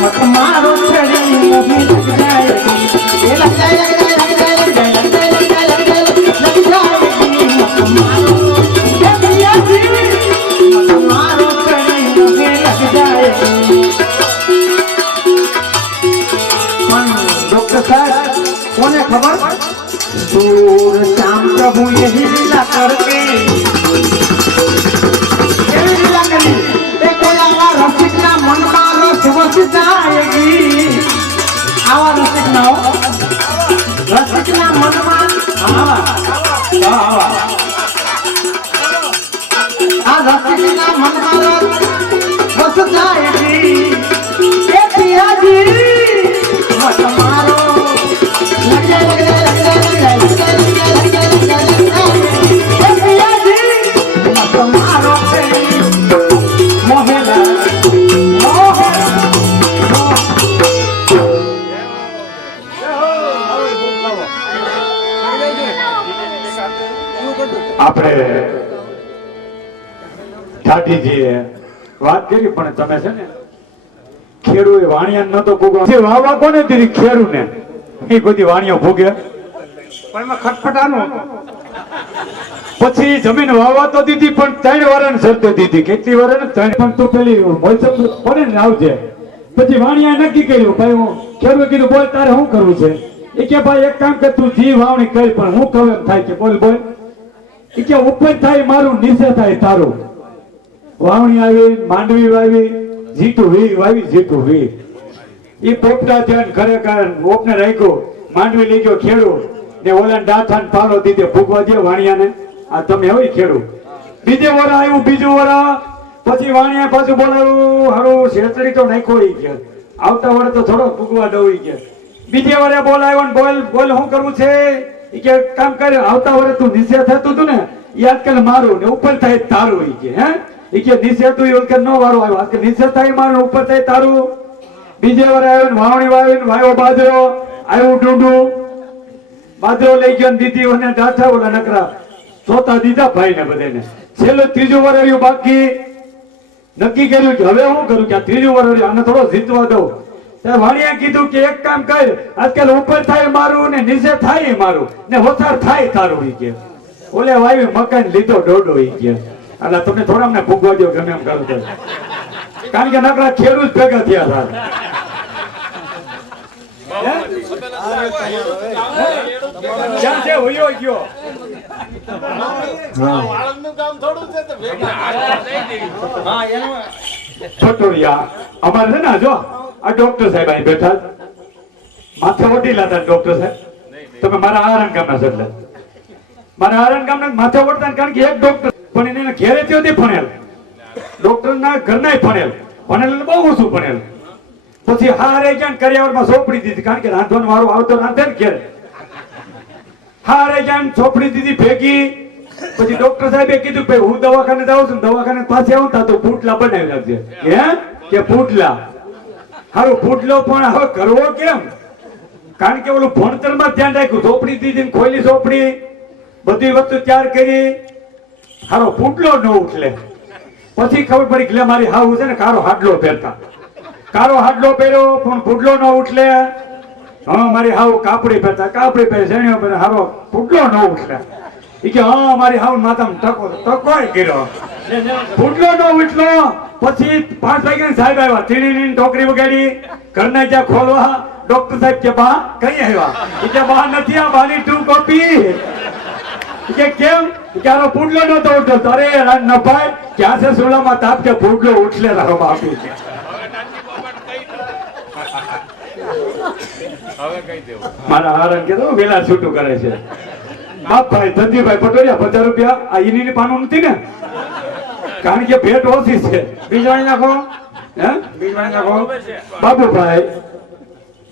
मत मारो छड़ी नहीं लग जाएगी ये लग जाए लग जाए लग जाए लग जाए लग जाए लग जाए लग जाए लग जाएगी मत मारो ये पिया जी मत मारो छड़ी नहीं लग जाएगी डॉक्टर साहब कोने खबर दूर श्याम प्रभु यही लीला करके यही लीला करी देखो यार रसिक ना मन मारो बस जाएगी आवा रसिक ना हो रसिक ना मन मान आवा आवा आ रसिक ना मन मारो बस जाएगी ए पिया जी मत मारो लग जाए लग जाए लग जाए लग जाए लग जाए लग जाए लग जाए लग जाए ए पिया जी मत मारो मोहेला આપણે ઠાઠીજીએ વાત કરી પણ તમે છે ને ખેડૂએ વાણિયા નતો ભોગવા જે વાવા કોને દીધી ખેડૂ ને એ બધી વાણીઓ ભોગે પણ એમાં ખટપટાનો પછી જમીન વાવા તો દીધી પણ 3 વારાને શરતે દીધી કેટલી વારાને 3 પણ તો પેલી મોસમ પડે ને આવજે પછી વાણિયા નક્કી કર્યું ભાઈ હું ખેડૂએ કીધું બોલ તારે શું કરવું છે એ કે ભાઈ એક કામ કર તું જી વાવણી કરી પણ હું કહું એમ થાય કે બોલ બોલ એ કે ઉપર થાય મારું નીચે થાય તારું વાવણી આવી માંડવી વાવી જીતું વી વાવી જીતું વી એ પોપટા ધ્યાન ખરેખર ઓપને રાખ્યો માંડવી લઈ ગયો ખેડૂ ને ઓલા ડાથાન પાલો દીધે ભૂગવા દે વાણિયાને આ તમે હોય ખેડૂ બીજે વરા આવ્યું બીજું વરા પછી વાણિયા પાછું બોલાવ્યું હારું શેતડી તો નાખ્યો ઈ કે આવતા વરે તો થોડો ભૂગવા દઉં ઈ કે બીજે વરે બોલાવ્યો ને બોલ બોલ શું કરવું છે ઈ કે કામ કરે આવતા વરે તું નીચે થતું તું ને યાદ કર મારું ને ઉપર થાય તારું ઈ કે હે ઈ કે નીચે તું એવું કે નો વારો આવ્યો આ કે નીચે થાય મારું ઉપર થાય તારું બીજે વરે આવ્યો ને વાવણી વાવીને વાયો બાજરો આવ્યું ડુંડું બાજરો લઈ ગયો ને દીધી અને ડાઠા ઓલા નકરા ચોથા દીધા ભાઈ ને બધાને છેલ્લું ત્રીજું વર આવ્યું બાકી નક્કી કર્યું કે હવે હું કરું કે આ ત્રીજું વર આવ્યું આને થોડો જીતવા દઉં ત્યારે વાણિયા કીધું કે એક કામ કર આજકાલ ઉપર થાય મારું ને નીચે થાય મારું ને હોથાર થાય તારું ઈ કે ઓલે વાવી મકાન લીધો ડોડો ઈ કે એટલે તમે થોડા અમને ભૂગવા દો ગમે એમ કરો તો કારણ કે નકરા ખેડૂત ભેગા થયા હતા છે હોયો ગયો છોટોરિયા અમારે છે ને જો આ ડોક્ટર સાહેબ અહીં બેઠા માથે ઓઢી લાતા ડોક્ટર સાહેબ તમે મારા આરામ ગામના છો એટલે મારા આરામ ગામના માથે ઓઢતા કારણ કે એક ડોક્ટર પણ એને ઘેરે ત્યોથી ભણેલ ડોક્ટર ના ઘરના ભણેલ ભણેલ બહુ ઓછું ભણેલ પછી હારે જ્ઞાન કર્યાવરમાં સોંપડી દીધી કારણ કે રાંધવાનું વાળું આવતો રાંધે ને ઘેર હારે જ્ઞાન સોંપડી દીધી ભેગી પછી ડોક્ટર સાહેબે કીધું ભાઈ હું દવાખાને જાઉં છું દવાખાને પાસે આવું તો પૂટલા બનાવી નાખજે હે કે પૂટલા હારું પૂટલો પણ હવે કરવો કેમ કારણ કે ઓલું ભણતરમાં ધ્યાન રાખ્યું સોંપડી દીધી ખોલી સોંપડી બધી વસ્તુ તૈયાર કરી હારો પૂટલો ન ઉઠલે પછી ખબર પડી કે મારી હાવ છે ને કારો હાડલો પહેરતા કારો હાડલો પહેર્યો પણ પૂટલો ન ઉઠલે હા મારી હાવ કાપડી પહેરતા કાપડી પહેરે શેણીઓ પહેરે હારો પૂટલો ન ઉઠલે ઈ કે હા મારી હાવ માથામાં ટકોય કર્યો પૂટલો ન ઉઠલો પછી 5 વાગ્યા સાહેબ આવ્યા તીણીની ટોકરી વગાડી ઘરના જ્યાં ખોલવા ડોક્ટર સાહેબ કે બા કઈ આવ્યા ઈ કે બા નથી આ બાની 2 કોપી કે કેમ ક્યારો પૂટલો નતો ઉઠતો અરે રાન ન ભાઈ ક્યાં છે સોલામાં તાપ કે પૂટલો ઉઠલે રહો બાપી હવે કહી દેવું. મારા હારણ કે તો વેલા છૂટું કરે છે. બાપભાઈ ધનજીભાઈ પટોડિયા 50 રૂપિયા. આ ઈની પાનું નથી ને, કારણ કે ભેટ ઓછી છે. બીજવાણી નાખો, હે બીજવાણી નાખો. બાબુભાઈ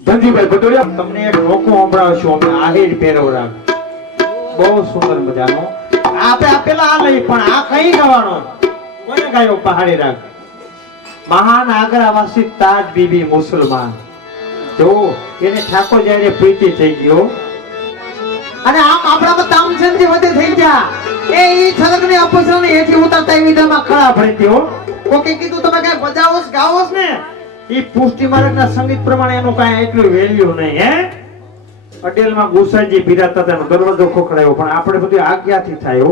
ધનજીભાઈ પટોડિયા. તમને એક રોકો સંભળાવશું અમે. આહિર પહેરવરા બહુ સુંદર મજાનો. આપણે આપેલા આ લઈ, પણ આ કઈ ગાવાનો? કોને ગાયો? પહાડી રાગ. મહાન આગ્રાવાસી તાજ બીબી મુસલમાન. જો એને ઠાકોર જયારે પ્રીતિ થઈ ગયો અને આમ આપણામાં તામસેનથી વધે થઈ ગયા. એ ઈ છલકની અપસરણી એથી ઉતારતા એ વિધામાં ખરા પડી ગયો. કોકે કીધું તમે કઈ બજાવોસ ગાવોસ ને, ઈ પુષ્ટિ માર્ગના સંગીત પ્રમાણે એનું કઈ એટલું વેલ્યુ નહીં. હે અટેલમાં ગુસાઈજી બિરાજતા હતા, એનો દરવાજો ખોખડાયો, પણ આપણે બધું આજ્ઞાથી થાય.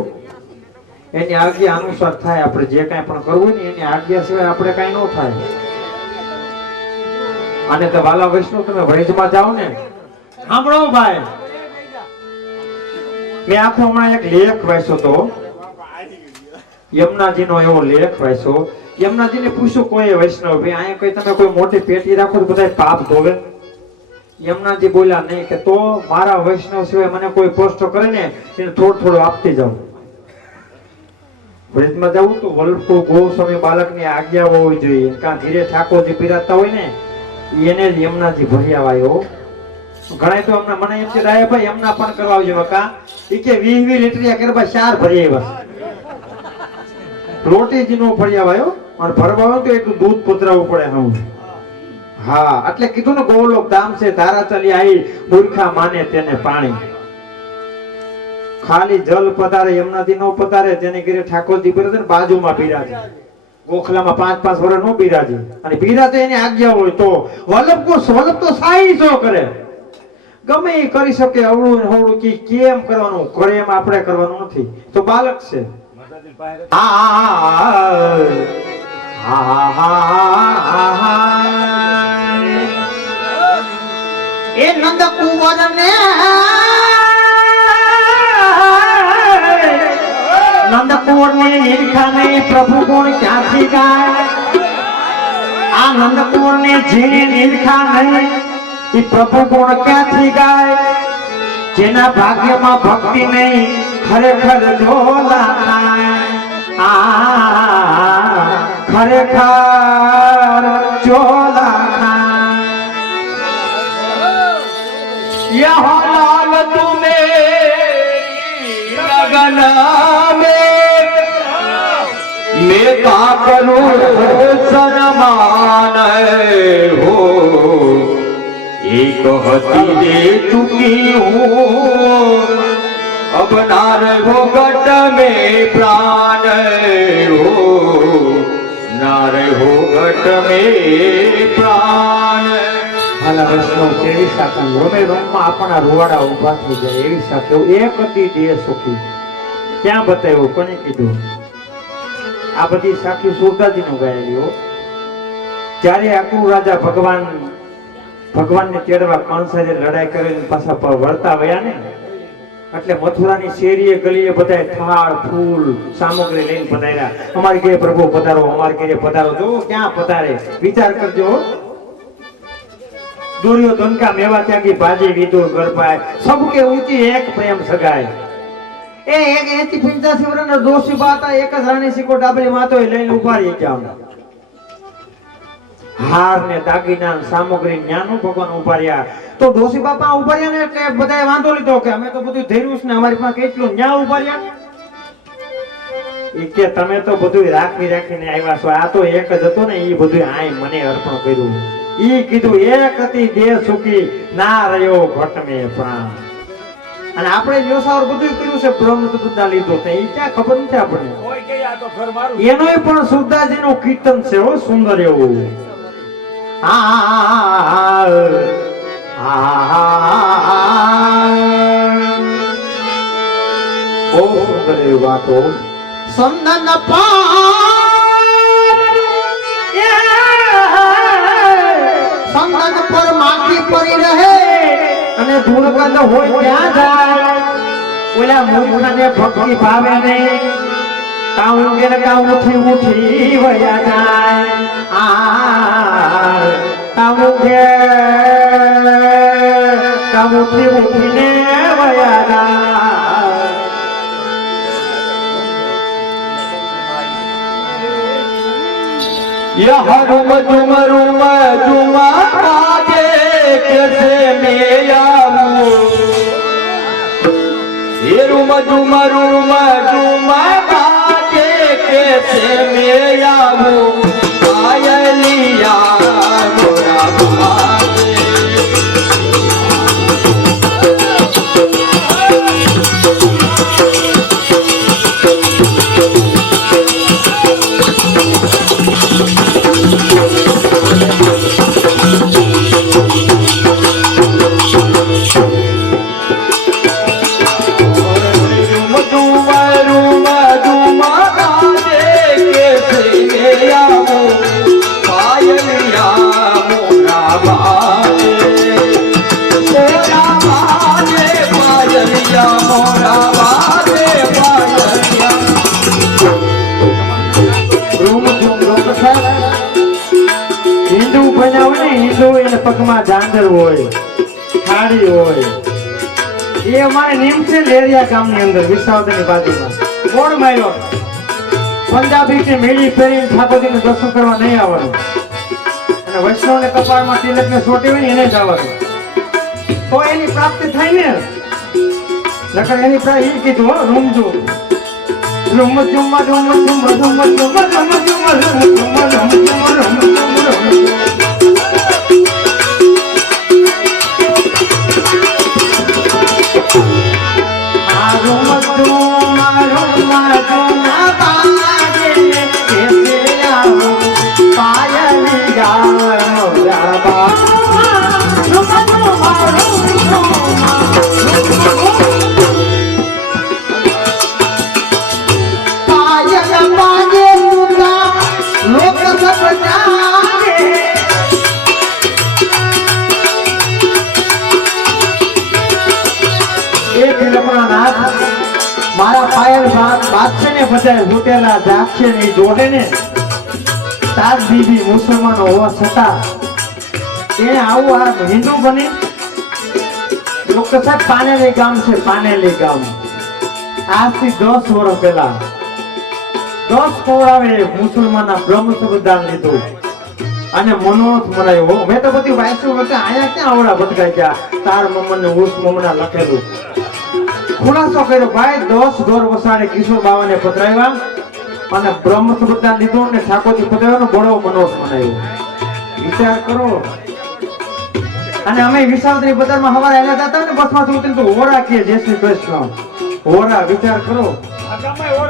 એની આજ્ઞા અનુસાર થાય. આપણે જે કાંઈ પણ કરવું ને એની આજ્ઞા સિવાય આપણે કાંઈ ન થાય. અને તો વાલા વૈષ્ણવ તમે વૈજમાં જાઓ ને, સાંભળો ભાઈ, મેં આખો હમણાં એક લેખ વાંચ્યો તો, યમુનાજીનો એવો લેખ વાંચ્યો. યમુનાજીને પૂછ્યું કોઈ વૈષ્ણવ, ભાઈ અહીંયા કોઈ તમે કોઈ મોટી પેટી રાખો તો બધા પાપ ધોવે? યમુનાજી બોલ્યા નહીં, કે તો મારા વૈષ્ણવ સિવાય મને કોઈ પ્રશ્ન કરે ને એને થોડું થોડું આપતી જાઉં. બ્રજમાં જવું તો વલ્લભ ગોસ્વામી બાળકની આજ્ઞા હોવી જોઈએ. કાં ધીરે ઠાકોરજી પીરાતા હોય ને એને જ યમુનાજી ભરી આવાયો. ઘણા તો અમને મને એમ કે રાય ભાઈ એમના પણ કરવા આવજો. કા ઈ કે 20 લીટરિયા કરવા 4 ભરી આવ્યા. રોટીજી નો ભરી આવાયો અને ભરવા આવ્યો તો એટલું દૂધ પુતરાવવું પડે. હા એટલે કીધું ને ગોલોક ધામ છે, ધારા ચલી આવી મૂર્ખા માને તેને પાણી. ખાલી જલ પધારે યમુનાજી નો પધારે, તેને ઘરે ઠાકોરજી બિરાજે ને બાજુમાં બિરાજે. ગોખલામાં 5-5 વર્ષ નો બિરાજે, અને બિરાજે એની આજ્ઞા હોય તો. વલ્લભ તો સાઈ સો કરે, ગમે એ કરી શકે. અવળું હવળું કે કેમ કરવાનું, ઘરે એમ આપણે કરવાનું નથી. તો બાલક છે. એ નંદ કુંવર ને નંદકુંવર ને નિરખા નહીં પ્રભુ કોણ ક્યાંથી ગાય? આ નંદકુંવર ને જેને નિરખા નહીં એ પ્રભુ કોણ ક્યાંથી ગાય? જેના ભાગ્યમાં ભક્તિ નહીં ખરેખર ઝોલા ખાય. આ ખરેખર ઝોલા ખાય. यह लाल तुमे लगन में मैं का करूं सनमान हो एक हसी दे चुकी हूँ अब ना रहो गट में प्राण हो ना रहो गट में प्राण. હાલા વૈષ્ણવ કેવી સાખી રમે રમમાં આપણા રૂવાડા ઊભા થઈ જાય એવી સાખી. એક હતી દેહ સુખી, ક્યાં બતાવ્યું, કોને કીધું? આ બધી સાખી સુરદાજીનું ગાયેલી હો. ત્યારે આકરું રાજા ભગવાનને તેડવા કંસારે લડાઈ કરીને પાછા વળતા વયા ને, એટલે મથુરાની શેરીએ ગલીએ બધાય થાળ ફૂલ સામગ્રી લઈને પધાર્યા. અમારી ઘરે પ્રભુ પધારો, અમારી ઘરે પધારો. જો ક્યાં પધારે, વિચાર કરજો. दुर्योधन का मेवा त्यागी बाजे विदुर गरपाय सबके ऊंची एक प्रेम सगाय. ए एक 85 વર્ષનો ડોશી બાતા એક જ રાણી સિકો ડાબલી માતો લઈને ઉભા રહી ગયા. હાર ને દાગીના સામગ્રી ન્યાનું ભગવાન ઉભા રહ્યા. તો ડોશી બાપા ઉભા રહ્યા ને એટલે બધાએ વાંધો લીધો કે અમે તો બધું ધૈર્યું છે ને અમારી પાસે કેટલું ન્યા ઉભા રહ્યા. ઈ કે તમે તો બધું રાખીને આવ્યા છો, આ તો એક જ હતો ને, ઈ બધું આય મને અર્પણ કર્યું. ઈ કીધું એક હતી દેહ સુખી ના રહ્યો ઘટ મે પ્રાણ. અને આપણે યોસાવર બધું કર્યું છે, બ્રહ્મ સુદ્ધા લીધો છે, ઈ ક્યાં ખબર નથી આપણને. કોઈ કે આ તો ઘર મારું. એનોય પણ સુદ્ધાજીનું કીર્તન છે હો, સુંદર એવું. બહુ સુંદર એવી વાતો. સંદન સંદન પર માખી પડી રહે અને ધૂળગંધ હોય ત્યાં જાય. ઓલા મૂર્ખને ભક્તિ ભાવે નહીં, કાઉ કે કાઉ ઉઠી વયા જાય. આ કાઉ કે ઉઠી ઉઠીને વયારા यहाँ रूम जुमा काजे कैसे में आऊं ये रूम जुमा काजे कैसे में आऊं आयलिया मोरा बाजे પગમાં જાંદર હોય ખાડી હોય એ અમારે નિયમ છે લેરિયા ગામની અંદર વિસાવદરની બાજુમાં કોણ માર્યો પંજાબી કે મેળી પહેરીને ઠાકોરજીને દર્શન કરવા નહીં આવવાનું અને વૈષ્ણવને કપાળમાં તિલકને સોટી હોય એને જ આવવાનું તો એની પ્રાપ્તિ થાય ને નકર એની પ્રાપ્તિ એ કીધું હો રૂમજો રૂમ ચુમ્મા રૂમ ચુમ્મા રૂમ ચુમ્મા રૂમ ચુમ્મા રૂમ ચુમ્મા રૂમ ચુમ્મા રૂમ ચુમ્મા મારા પાયલ બાદ છે ને બધા હોટેલા જાગશે ને જોડે ને તાર બીબી મુસલમાન હોવા છતાં એને આવું આ હિન્દુ બની ડોક્ટર સાહેબ પાનેલી ગામ છે પાનેલી ગામ આજથી 10 વર્ષ પહેલા 10 કોળાવે મુસલમાનના બ્રહ્મસુત્ર દાન લીધું અને મનોરથ મનાયો મેં તો બધી વાંચ્યું વખતે આયા ક્યાં આવડા ભટકાઈ ગયા તાર મમ્મને ઉસ મમના લખેલું ખુલાસો કર્યો ભાઈ 10 દોર વસાડે કિશોર બાવાને પધરાવ્યા અને બ્રહ્મસુત્ર દાન લીધું અને ઠાકોરજી પધરાવ્યાનો બડો મનોરથ મનાયો વિચાર કરો અને અમે વિસાવદરી બજારમાં હવારે આવ્યા હતા ને બસમાંથી ઉતરીને તો હોરા કે જય શ્રી કૃષ્ણ હોરા વિચાર કરો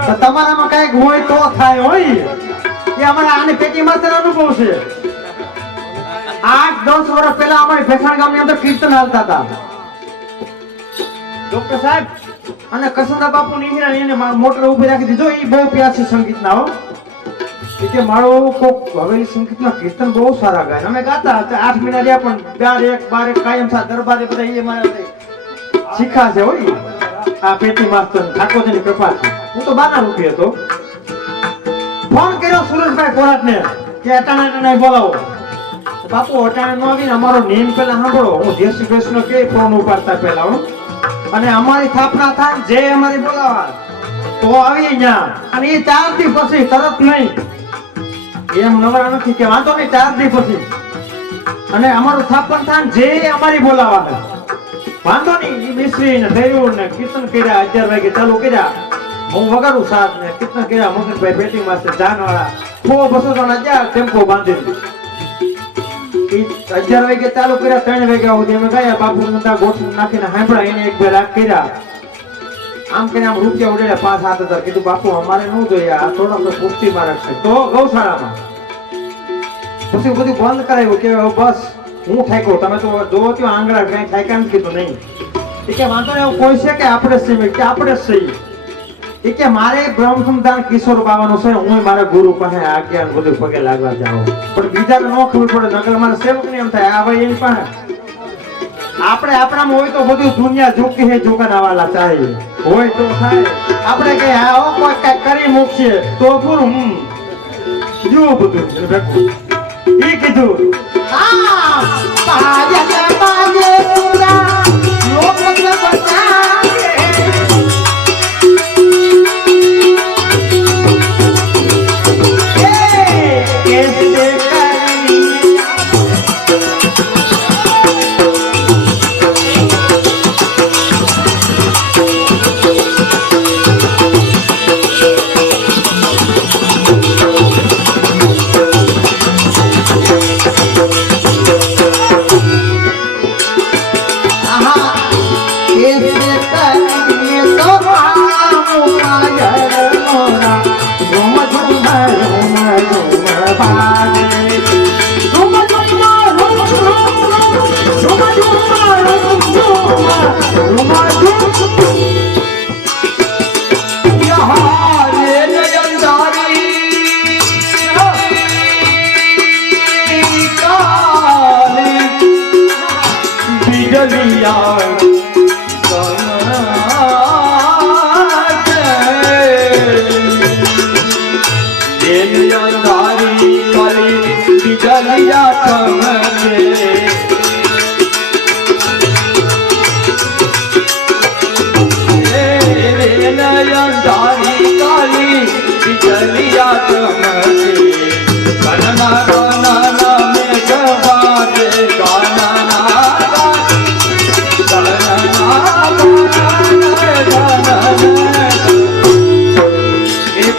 તો તમારામાં કઈક હોય તો થાય હોય કે અમારા આને પેટીમાં તો અનુભવ છે 8-10 વર્ષ પહેલા અમારી ભેસાણ ગામની અંદર કીર્તન હાલતા હતા ડોક્ટર સાહેબ અને કસંદા બાપુ ની એને મોટર ઉભી રાખી દીધો એ બહુ પ્યાસી સંગીતના હો કે મારો કોક હવેલી સંગીતના કીર્તન બહુ સારા ગાય અમે ગાતા 8 મહિના રહ્યા પણ 12 કાયમ સા દરબારે બધા એ મારા શીખા છે હોય આ પેટી માસ્ટર ઠાકોરજીની કૃપા છે હું તો 12 રૂપિયા હતો ફોન કર્યો સુરેશભાઈ કોરાટને કે અટાણા બોલાવો બાપુ અટાણા નો આવીને અમારો નેમ પેલા સાંભળો હું જય શ્રી કૃષ્ણ કે ફોન ઉપાડતા પહેલા હું અને અમારી સ્થાપના થાય જે અમારી બોલાવા તો આવી ન્યા અને એ 4 દી પછી તરત નહીં એમ નવરા નથી કે વાંધો નહીં 4 દી પછી અને અમારું સ્થાપન થાય જે અમારી બોલાવા વાંધો નહીં એ મિશ્રી ને થયું ને કીર્તન કર્યા 11 વાગે ચાલુ કર્યા હું વગાડું સાથ ને કીર્તન કર્યા મગનભાઈ પેટી માં જાનવાળા 200 જણા જ્યાં ટેમ્પો બાંધી 11 વાગે ચાલુ કર્યા 3 વાગ્યા સુધી અમે ગયા બાપુ મુંડા ગોઠવી નાખીને હાંભળા એને એક બે લાખ કર્યા આમ કરીને આમ રૂપિયા ઉડેલા 5-7 હજાર કીધું બાપુ અમારે ન જોઈએ આ થોડો પુષ્ટિમાં રાખશે તો ગૌશાળામાં પછી બધું બંધ કરાવ્યું કે બસ હું ઠાક્યો તમે તો જોવો ત્યાં આંગળા કઈ ઠાક્યા નથી કીધું નહીં એ કે વાંધો નહીં કોઈ છે કે આપણે છીએ કે આપણે છીએ એ કે મારે બ્રહ્મસુમદાન કિશોર બાવાનો છે હું મારા ગુરુ પાસે આજ્ઞા બધું પગે લાગવા જાઉં પણ બીજાને ન ખબર પડે નકર મારે સેવક ને એમ થાય આ ભાઈ એની પાસે આપણે આપણામાં હોય તો બધું દુનિયા ઝૂકી હે ઝુકાના વાલા ચાહીએ હોય તો થાય આપણે કે આ કોઈ કઈ કરી મૂકશે તો પૂરું જો બધું એ કીધું આ પાયા પાયે પૂરા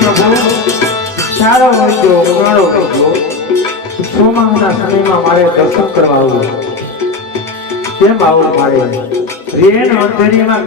પ્રભુ સારો હોય તો ઉનાળો હોય ચોમાસાના સમયમાં મારે દર્શન કરવા આવવું કેમ આવું મારે રેન અંધેરીમાં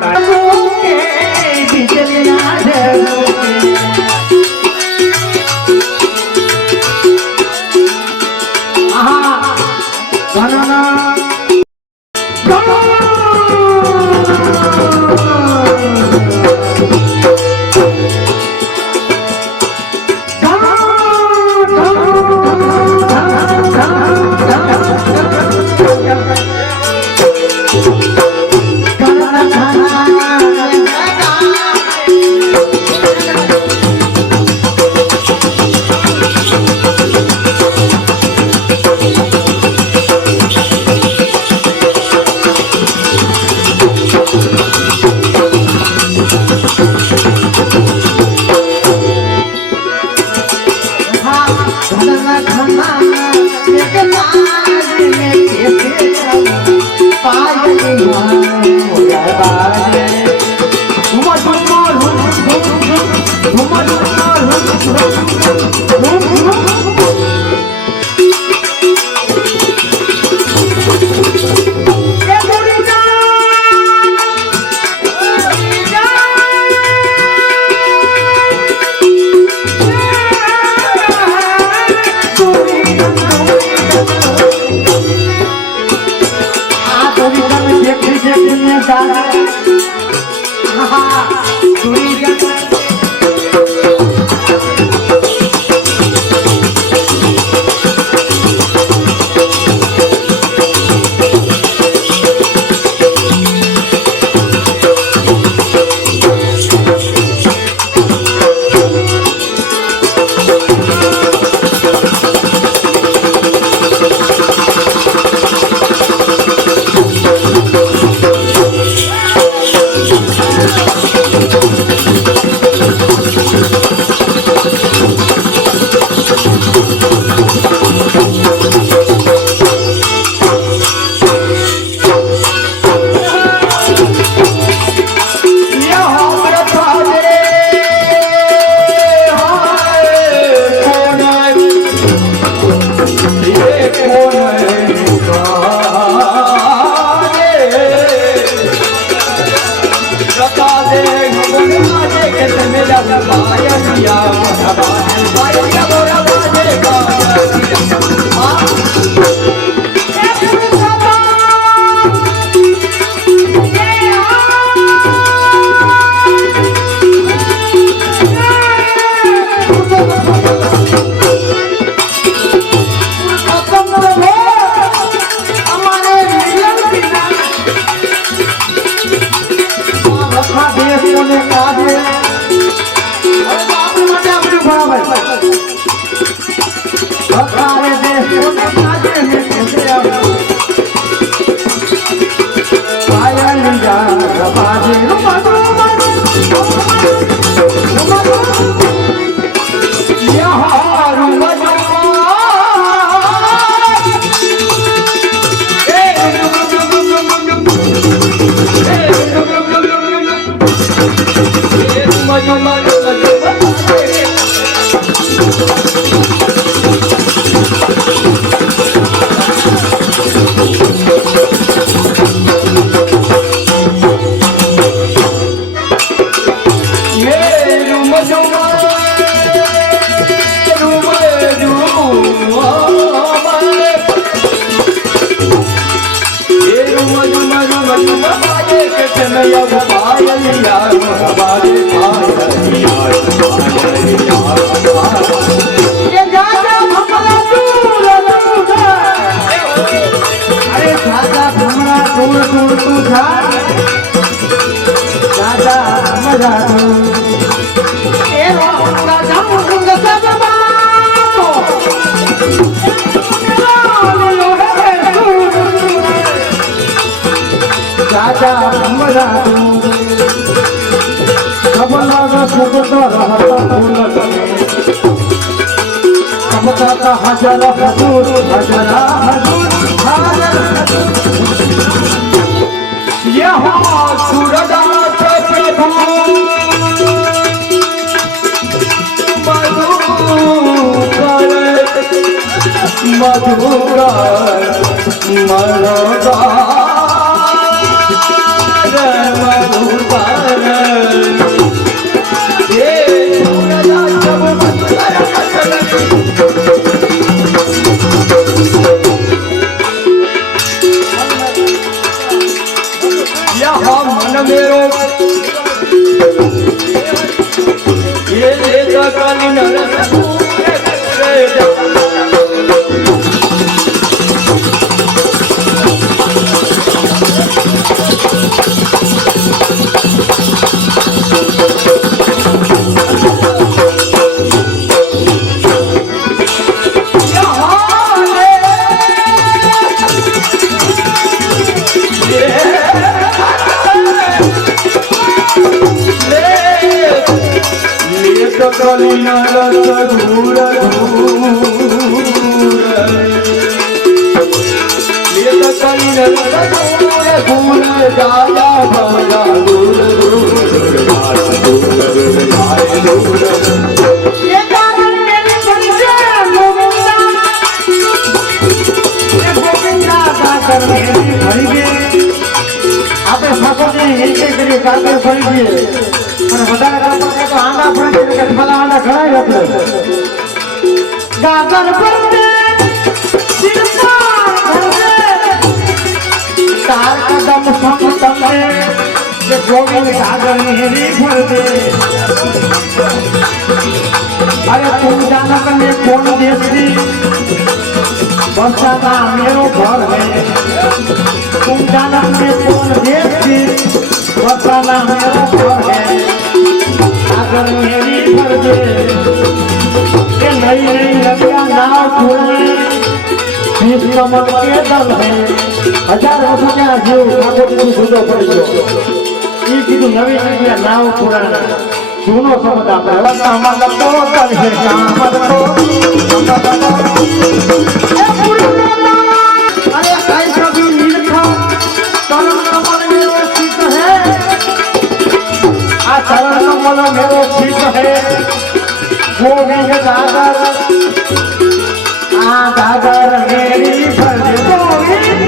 મધુકર મરોદાર મધુકર હે સૂરજ જબ यहाँ मन मेरो ये जगनी नर कलिन रस धूर धूर ये तो कलिन रस धूर धूर जाया भवरा दूर दूर जाए दूर ये गागन मेरी परिचय गोविंदा ये गोविंदा गागन मेरी भरी આપણે સાસોજી નીચે કરી કાગળ ભરી દઈએ અને વધારે કામ કરે તો આંડા ભરી દઈએ કે ભલા આંડા ઘણાય આપણે ગાગર ભરતે સિરપાર ભરતે તાર કદમ સંગ તમને કે ગોવિંદ ગાગર મેરી ભરતે અરે તું જાનક ને કોણ દેશી बरसाता मेरो घर है तुम जाना में कौन देश थी बरसाता मेरो घर है अगर मेरी घर दे ये नई नई नदियाँ नाव खुलने बीस कमल के दल है हजार वर्ष क्या जीव ठाकुर जी सुधो पड़ी गयो ये कीधु नवी नदियाँ नाव खुलने जूनो समझ आता है लगता हमारा तो कल है कामत को अरे कैसा भी नीलखा चरण कमल मेरो चित है आ चरण कमल मेरो चित है गोविंद गागर आ गागर मेरी भर गोविंद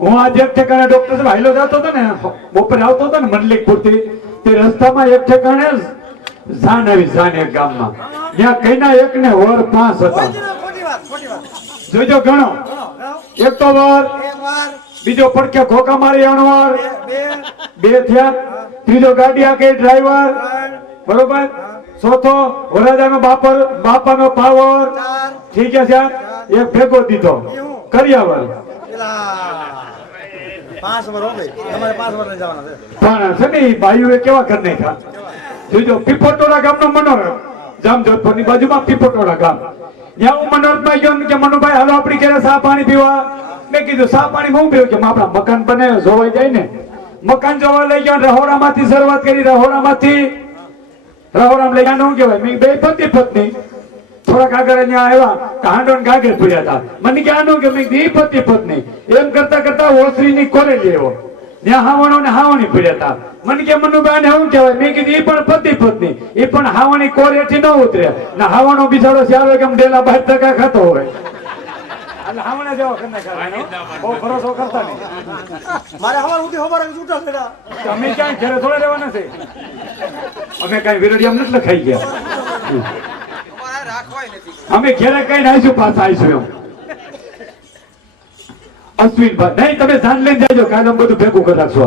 હું આજે એક ઠેકાણે ડોક્ટર સાહેબ હાઈલો જતો હતો ને બપોરે આવતો હતો ને મંડલિકપુર થી તે રસ્તામાં એક ઠેકાણે જાન આવી જાન એક ગામમાં ત્યાં કઈના એક ને વર 5 હતા જોજો ગણો એક તો વર બીજો પડકે ખોખા મારી અણવાર 2 થયા ત્રીજો ગાડી આકે ડ્રાઈવર બરોબર ચોથો વરાજાનો બાપાનો પાવર ઠીક છે એક ભેગો દીધો કરિયાવર 5 વર્ષ હો ગઈ તમારે 5 વર્ષ જવાના છે પણ છે ને ભાઈઓએ કેવા કર નાખ્યા જોજો પીપોટોડા ગામનો મનોરથ જામજોધપુરની બાજુમાં પીપોટોડા ગામ ત્યાં હું મનોરથમાં ગયો કે મનુભાઈ હાલો આપણી ઘરે સા પાણી પીવા મેં કીધું સા પાણી હું પીવું કે આપણા મકાન બને જોવાઈ જાય ને મકાન જોવા લઈ ગયો રહોડામાંથી શરૂઆત કરી રહોડામાંથી રહોડામાં લઈ ગયા શું કહેવાય મેં બે પતિ પત્ની થોડાક આગળ અહીંયા આવ્યા હાંડો ને ગાગર પડ્યા હતા મને કે આનું કે મેં પતિ પત્ની એમ કરતા કરતા ઓસરીની કોરેલી આવ્યો ત્યાં હાવણો ને હાવણી પડ્યા હતા મને કે મનુભાઈ ને શું કહેવાય મેં કીધું એ પણ પતિ પત્ની એ પણ હાવણી કોરેથી ન ઉતરે ને હાવણો બિચારો ચાલો કેમ ડેલા 12 ખાતો હોય એટલે હાવણા જેવો કરીને ખાવાનો બહુ ભરોસો કરતા નહીં મારે હવાર ઉઠી હવાર છૂટા થયા અમે ક્યાં ઘરે થોડા રહેવાના છે અમે કઈ વિરોડિયમ નથી લખાઈ ગયા અમે ઘેરે કઈ આવીશું પાછા આવીશું એમ અશ્વિનભાઈ નહીં તમે જાન લઈને જાજો કાલે બધું ભેગું કરી રાખશો